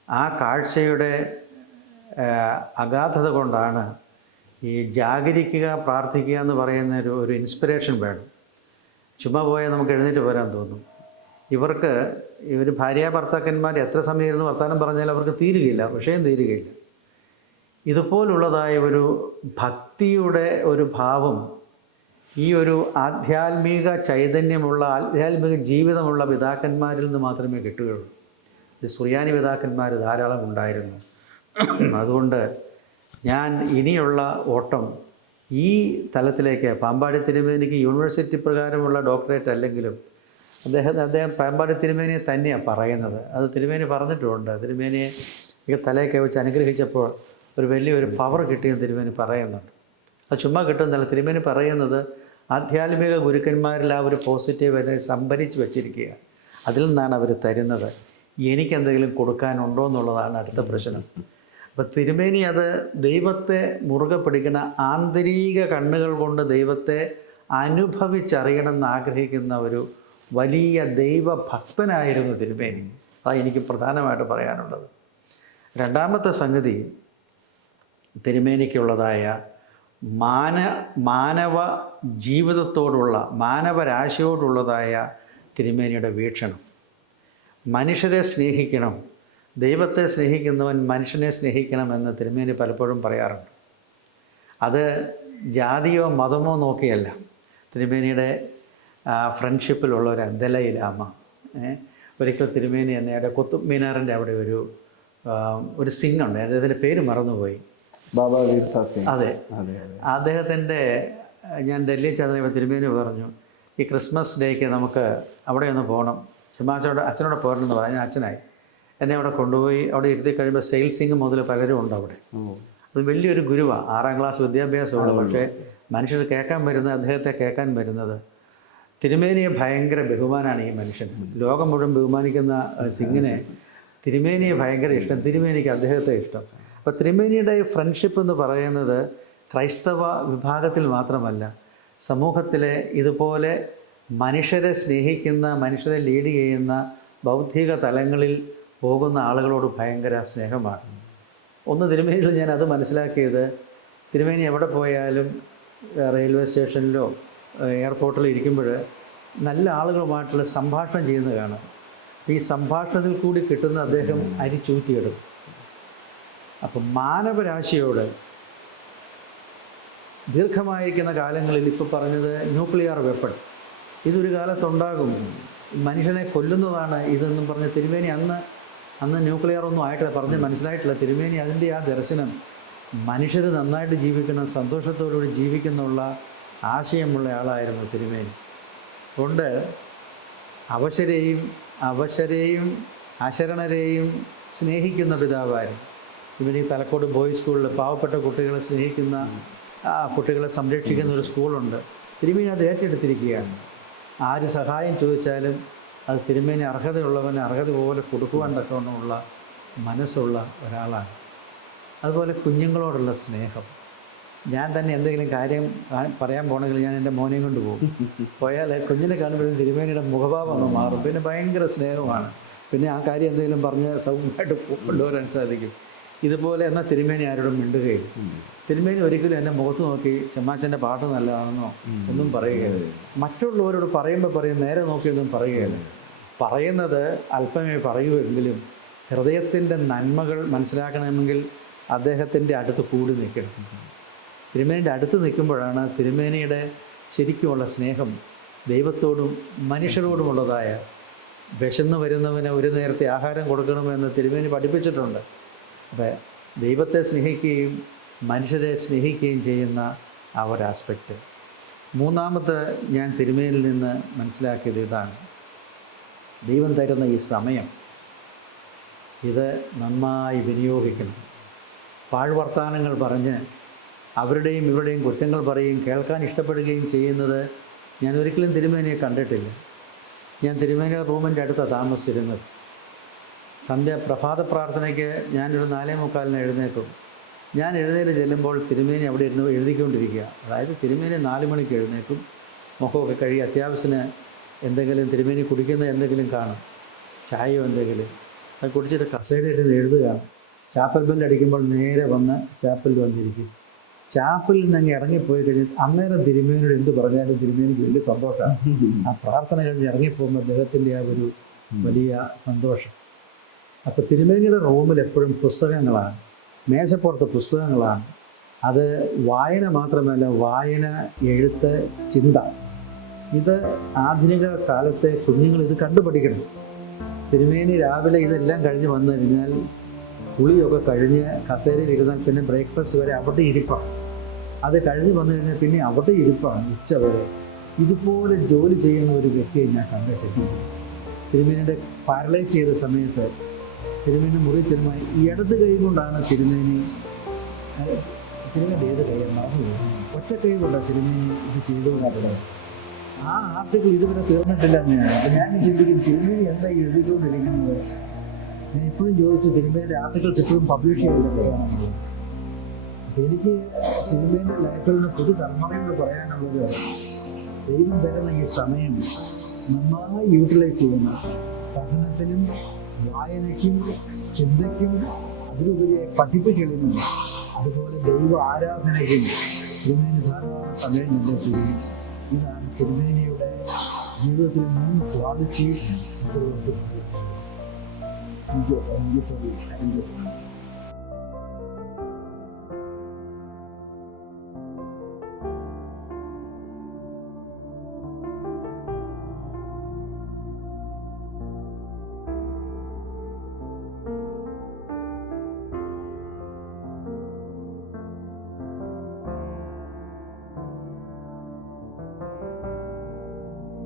ആ കാഴ്ചയുടെ അഗാധത കൊണ്ടാണ് ഈ ജാഗരിക്കുക, പ്രാർത്ഥിക്കുക എന്ന് പറയുന്ന ഒരു ഇൻസ്പിറേഷൻ വേണം. ചുമ്മാ പോയാൽ നമുക്ക് എഴുന്നേറ്റ് പോരാൻ തോന്നും. ഇവർക്ക് ഈ ഒരു ഭാര്യ ഭർത്താക്കന്മാർ എത്ര സമയം ഇരുന്ന് വർത്തമാനം പറഞ്ഞാലും അവർക്ക് തീരുകയില്ല, വിഷയം തീരുകയില്ല. ഇതുപോലുള്ളതായ ഒരു ഭക്തിയുടെ ഒരു ഭാവം ഈ ഒരു ആധ്യാത്മിക ചൈതന്യമുള്ള ആധ്യാത്മിക ജീവിതമുള്ള പിതാക്കന്മാരിൽ നിന്ന് മാത്രമേ കിട്ടുകയുള്ളൂ. ഈ സുറിയാനി പിതാക്കന്മാർ ധാരാളം ഉണ്ടായിരുന്നു. അതുകൊണ്ട് ഞാൻ ഇനിയുള്ള ഓട്ടം ഈ തലത്തിലേക്ക്, പാമ്പാടി തിരുമേനിക്ക് യൂണിവേഴ്സിറ്റി പ്രകാരമുള്ള ഡോക്ടറേറ്റ് അല്ലെങ്കിലും അദ്ദേഹം പാമ്പാടി തിരുമേനിയെ തന്നെയാണ് പറയുന്നത്. അത് തിരുമേനി പറഞ്ഞിട്ടുമുണ്ട്. തിരുമേനിയെ ഈ തലയൊക്കെ വെച്ച് അനുഗ്രഹിച്ചപ്പോൾ ഒരു വലിയൊരു പവർ കിട്ടിയെന്ന് തിരുമേനി പറയുന്നുണ്ട്. അത് ചുമ്മാ കിട്ടുന്നില്ല. തിരുമേനി പറയുന്നത് ആധ്യാത്മിക ഗുരുക്കന്മാരിൽ ആ ഒരു പോസിറ്റീവ് എന്നെ സംഭരിച്ച് വെച്ചിരിക്കുക. അതിൽ നിന്നാണ് അവർ തരുന്നത്. എനിക്കെന്തെങ്കിലും കൊടുക്കാനുണ്ടോ എന്നുള്ളതാണ് അടുത്ത പ്രശ്നം. അപ്പം തിരുമേനി അത് ദൈവത്തെ മുറുകെ പിടിക്കുന്ന ആന്തരിക കണ്ണുകൾ കൊണ്ട് ദൈവത്തെ അനുഭവിച്ചറിയണമെന്ന് ആഗ്രഹിക്കുന്ന ഒരു വലിയ ദൈവഭക്തനായിരുന്നു തിരുമേനി. അതാണ് എനിക്ക് പ്രധാനമായിട്ട് പറയാനുള്ളത്. രണ്ടാമത്തെ സംഗതി, തിരുമേനിക്കുള്ളതായ മാനവ ജീവിതത്തോടുള്ള, മാനവരാശിയോടുള്ളതായ തിരുമേനിയുടെ വീക്ഷണം. മനുഷ്യരെ സ്നേഹിക്കണം, ദൈവത്തെ സ്നേഹിക്കുന്നവൻ മനുഷ്യനെ സ്നേഹിക്കണമെന്ന് തിരുമേനി പലപ്പോഴും പറയാറുണ്ട്. അത് ജാതിയോ മതമോ നോക്കിയല്ല. തിരുമേനിയുടെ ഫ്രണ്ട്ഷിപ്പിലുള്ള ഒരു ദലൈലാമ ഒരിക്കൽ തിരുമേനി എന്നയുടെ കുത്തുബ് മീനാറിൻ്റെ അവിടെ ഒരു സിംഗുണ്ട്, അദ്ദേഹത്തിൻ്റെ പേര് മറന്നുപോയി. ബാബാ വീർസാ സിംഗ്. അതെ, അദ്ദേഹത്തിൻ്റെ, ഞാൻ ഡൽഹിയിൽ ചെന്നപ്പോൾ തിരുമേനി പറഞ്ഞു, ഈ ക്രിസ്മസ് ഡേക്ക് നമുക്ക് അവിടെ ഒന്ന് പോകണം, അച്ഛനോട് പോരണമെന്ന് പറഞ്ഞു. അച്ഛനായി എന്നെ അവിടെ കൊണ്ടുപോയി. അവിടെ ഇരുത്തി കഴിയുമ്പോൾ സെയിൽ സിംഗ് മുതൽ പലരും ഉണ്ട് അവിടെ. അത് വലിയൊരു ഗുരുവാണ്, 6ാം ക്ലാസ് വിദ്യാഭ്യാസമുള്ള. പക്ഷേ മനുഷ്യർ കേൾക്കാൻ വരുന്നത്, അദ്ദേഹത്തെ കേൾക്കാൻ വരുന്നത്, തിരുമേനിയെ ഭയങ്കര ബഹുമാനമാണ് ഈ മനുഷ്യൻ. ലോകം മുഴുവൻ ബഹുമാനിക്കുന്ന സിംഗിനെ തിരുമേനിയെ ഭയങ്കര ഇഷ്ടം, തിരുമേനിക്ക് അദ്ദേഹത്തെ ഇഷ്ടം. അപ്പോൾ തിരുമേനിയുടെ ഫ്രണ്ട്ഷിപ്പ് എന്ന് പറയുന്നത് ക്രൈസ്തവ വിഭാഗത്തിൽ മാത്രമല്ല, സമൂഹത്തിലെ ഇതുപോലെ മനുഷ്യരെ സ്നേഹിക്കുന്ന, മനുഷ്യരെ ലീഡ് ചെയ്യുന്ന ബൗദ്ധിക തലങ്ങളിൽ പോകുന്ന ആളുകളോട് ഭയങ്കര സ്നേഹമാണ്. ഒന്ന് തിരുമേനിയിൽ ഞാൻ അത് മനസ്സിലാക്കിയത്, തിരുമേനി എവിടെ പോയാലും റെയിൽവേ സ്റ്റേഷനിലോ എയർപോർട്ടിലോ ഇരിക്കുമ്പോൾ നല്ല ആളുകളുമായിട്ടുള്ള സംഭാഷണം ചെയ്യുന്നത് കാണാം. ഈ സംഭാഷണത്തിൽ കൂടി കിട്ടുന്ന അദ്ദേഹം അരിച്ചൂറ്റിയെടുക്കും. അപ്പം മാനവരാശിയോട് ദീർഘമായിരിക്കുന്ന കാലങ്ങളിൽ, ഇപ്പോൾ പറഞ്ഞത് ന്യൂക്ലിയർ വെപ്പൺ, ഇതൊരു കാലത്തുണ്ടാകും, മനുഷ്യനെ കൊല്ലുന്നതാണ് ഇതെന്നും പറഞ്ഞ് തിരുമേനി അന്ന് ന്യൂക്ലിയർ ഒന്നും ആയിട്ടില്ല, പറഞ്ഞ് മനസ്സിലായിട്ടില്ല. തിരുമേനി അതിൻ്റെ ആ ദർശനം, മനുഷ്യർ നന്നായിട്ട് ജീവിക്കണം, സന്തോഷത്തോടുകൂടി ജീവിക്കുന്നുള്ള ആശയമുള്ള ആളായിരുന്നു തിരുമേനി. അതുകൊണ്ട് അവശരെയും അശരണരെയും സ്നേഹിക്കുന്ന പിതാവായിരുന്നു. ഇവന് ഈ തലക്കോട് ബോയ്സ് സ്കൂളിൽ പാവപ്പെട്ട കുട്ടികളെ സ്നേഹിക്കുന്ന, കുട്ടികളെ സംരക്ഷിക്കുന്ന ഒരു സ്കൂളുണ്ട്. തിരുമേനി അത് ഏറ്റെടുത്തിരിക്കുകയാണ്. ആര് സഹായം ചോദിച്ചാലും അത് തിരുമേനി അർഹതയുള്ളവന് അർഹത പോലെ കൊടുക്കുവാൻ തക്കവണ്ണമുള്ള മനസ്സുള്ള ഒരാളാണ്. അതുപോലെ കുഞ്ഞുങ്ങളോടുള്ള സ്നേഹം. ഞാൻ തന്നെ എന്തെങ്കിലും കാര്യം പറയാൻ പോകണമെങ്കിൽ ഞാൻ എൻ്റെ മോനെയും കൊണ്ട് പോകും. പോയാൽ കുഞ്ഞിനെ കാണുമ്പോഴും തിരുമേനിയുടെ മുഖഭാവം ഒന്ന് മാറും. പിന്നെ ഭയങ്കര സ്നേഹമാണ്. പിന്നെ ആ കാര്യം എന്തെങ്കിലും പറഞ്ഞ് സൗമ്യമായിട്ട് കൊണ്ടുവരാൻ സാധിക്കും. ഇതുപോലെ എന്നാൽ തിരുമേനി ആരോടും മിണ്ടുകയില്ല. തിരുമേനി ഒരിക്കലും എൻ്റെ മുഖത്ത് നോക്കി ചെമ്മാച്ചൻ്റെ പാട്ട് നല്ലതാണെന്നോ ഒന്നും പറയുകയില്ല. മറ്റുള്ളവരോട് പറയും നേരെ നോക്കിയൊന്നും പറയുകയില്ല. പറയുന്നത് അല്പമേ പറയുമെങ്കിലും ഹൃദയത്തിൻ്റെ നന്മകൾ മനസ്സിലാക്കണമെങ്കിൽ അദ്ദേഹത്തിൻ്റെ അടുത്ത് കൂടി നിൽക്കണം. തിരുമേനിയുടെ അടുത്ത് നിൽക്കുമ്പോഴാണ് തിരുമേനിയുടെ ശരിക്കുമുള്ള സ്നേഹം ദൈവത്തോടും മനുഷ്യരോടുമുള്ളതായ, വിശന്ന് വരുന്നവന് ഒരു നേരത്തെ ആഹാരം കൊടുക്കണമെന്ന് തിരുമേനി പഠിപ്പിച്ചിട്ടുണ്ട്. അപ്പോൾ ദൈവത്തെ സ്നേഹിക്കുകയും മനുഷ്യരെ സ്നേഹിക്കുകയും ചെയ്യുന്ന ആ ഒരു ആസ്പെക്റ്റ്. മൂന്നാമത്തെ ഞാൻ തിരുമേനിയിൽ നിന്ന് മനസ്സിലാക്കിയത് ഇതാണ്, ദൈവം തരുന്ന ഈ സമയം ഇത് നന്നായി വിനിയോഗിക്കണം. പാഴ്വർത്താനങ്ങൾ പറഞ്ഞ് അവരുടെയും ഇവരുടെയും കുറ്റങ്ങൾ പറയുകയും കേൾക്കാൻ ഇഷ്ടപ്പെടുകയും ചെയ്യുന്നത് ഞാൻ ഒരിക്കലും തിരുമേനിയെ കണ്ടിട്ടില്ല. ഞാൻ തിരുമേനിയുടെ റൂമിൻ്റെ അടുത്താണ് താമസിച്ചിരുന്നത്. പ്രഭാത പ്രാർത്ഥനയ്ക്ക് ഞാനൊരു 4:45 എഴുന്നേൽക്കും. ഞാൻ എഴുന്നേറ്റ് ചെല്ലുമ്പോൾ തിരുമേനി അവിടെ ഇരുന്ന് എഴുതിക്കൊണ്ടിരിക്കുക. അതായത് തിരുമേനി 4 മണിക്ക് എഴുന്നേൽക്കും, മുഖമൊക്കെ കഴുകി അത്യാവശ്യത്തിന് എന്തെങ്കിലും തിരുമേനി കുടിക്കുന്ന എന്തെങ്കിലും കാണും, ചായയോ എന്തെങ്കിലും, അത് കുടിച്ചിട്ട് കസേരയിട്ട് എഴുതുകയാണ്. ചാപ്പൽ ബെല്ലടിക്കുമ്പോൾ നേരെ വന്ന് ചാപ്പലിൽ വന്നിരിക്കും. ചാപ്പലിൽ നിന്ന് അങ്ങ് ഇറങ്ങിപ്പോയി കഴിഞ്ഞാൽ അന്നേരം തിരുമേനിയോട് എന്ത് പറഞ്ഞാലും തിരുമേനിക്ക് വലിയ സന്തോഷമാണ്. ആ പ്രാർത്ഥന കഴിഞ്ഞ് ഇറങ്ങിപ്പോകുമ്പോൾ അദ്ദേഹത്തിൻ്റെ ആ ഒരു വലിയ സന്തോഷം. അപ്പോൾ തിരുമേനിയുടെ റൂമിൽ എപ്പോഴും പുസ്തകങ്ങളാണ്, മേശപ്പുറത്ത് പുസ്തകങ്ങളാണ്. അത് വായന മാത്രമല്ല, വായന, എഴുത്ത്, ചിന്ത. ഇത് ആധുനിക കാലത്തെ കുഞ്ഞുങ്ങൾ ഇത് കണ്ടുപഠിക്കണം. തിരുമേനി രാവിലെ ഇതെല്ലാം കഴിഞ്ഞ് വന്നു കഴിഞ്ഞാൽ കുളിയൊക്കെ കഴിഞ്ഞ് കസേരയിൽ ഇരുന്നാൽ പിന്നെ ബ്രേക്ക്ഫാസ്റ്റ് വരെ അവിടെ ഇരിപ്പാണ്. അത് കഴിഞ്ഞ് വന്നു കഴിഞ്ഞാൽ പിന്നെ അവിടെ ഇരിപ്പാണ് ഉച്ച വരെ. ഇതുപോലെ ജോലി ചെയ്യുന്ന ഒരു വ്യക്തിയെ ഞാൻ കണ്ടിട്ടില്ല. തിരുമേനിയുടെ പാരലൈസ് ചെയ്ത സമയത്ത് തിരുമേനി മുറി ചെല്ലുമായി ഇടത് കൈ കൊണ്ടാണ് തിരുമേനി ഏത് കൈയാണ് ഒറ്റ കൈ കൊണ്ടാണ് തിരുമേനി ഇത് ചെയ്തത്. ആ ആർട്ടിക്കിൾ ഇതുവരെ തീർന്നിട്ടില്ല എന്നാണ്. അപ്പം ഞാൻ ചിന്തിക്കും, തിരുമേനി എന്താ എഴുതിക്കൊണ്ടിരിക്കുന്നത്? ഞാൻ ഇപ്പോഴും ചോദിച്ചു, തിരുമേനിയുടെ ആർട്ടിക്കിൾസ് ഇപ്പോഴും പബ്ലിഷ് ചെയ്തിട്ടുള്ളത്. എനിക്ക് തിരുമേനിയുടെ ലൈഫിൽ നിന്ന് പുതുതലമുറയോട് പറയാനുള്ളത്, ദൈവം തരുന്ന ഈ സമയം നന്നായി യൂട്ടിലൈസ് ചെയ്യണം. പഠനത്തിനും വായനയ്ക്കും ചിന്തയ്ക്കും അതിലുപരിയായി പഠിപ്പിക്കലിനും അതുപോലെ ദൈവ ആരാധനയ്ക്കും തിരുമേനി ധാരാളം സമയം കണ്ടെത്തുകയും ഇതാണ് തിരുമേനിയുടെ ജീവിതത്തിലെ 3 ക്വാളിറ്റീസ്.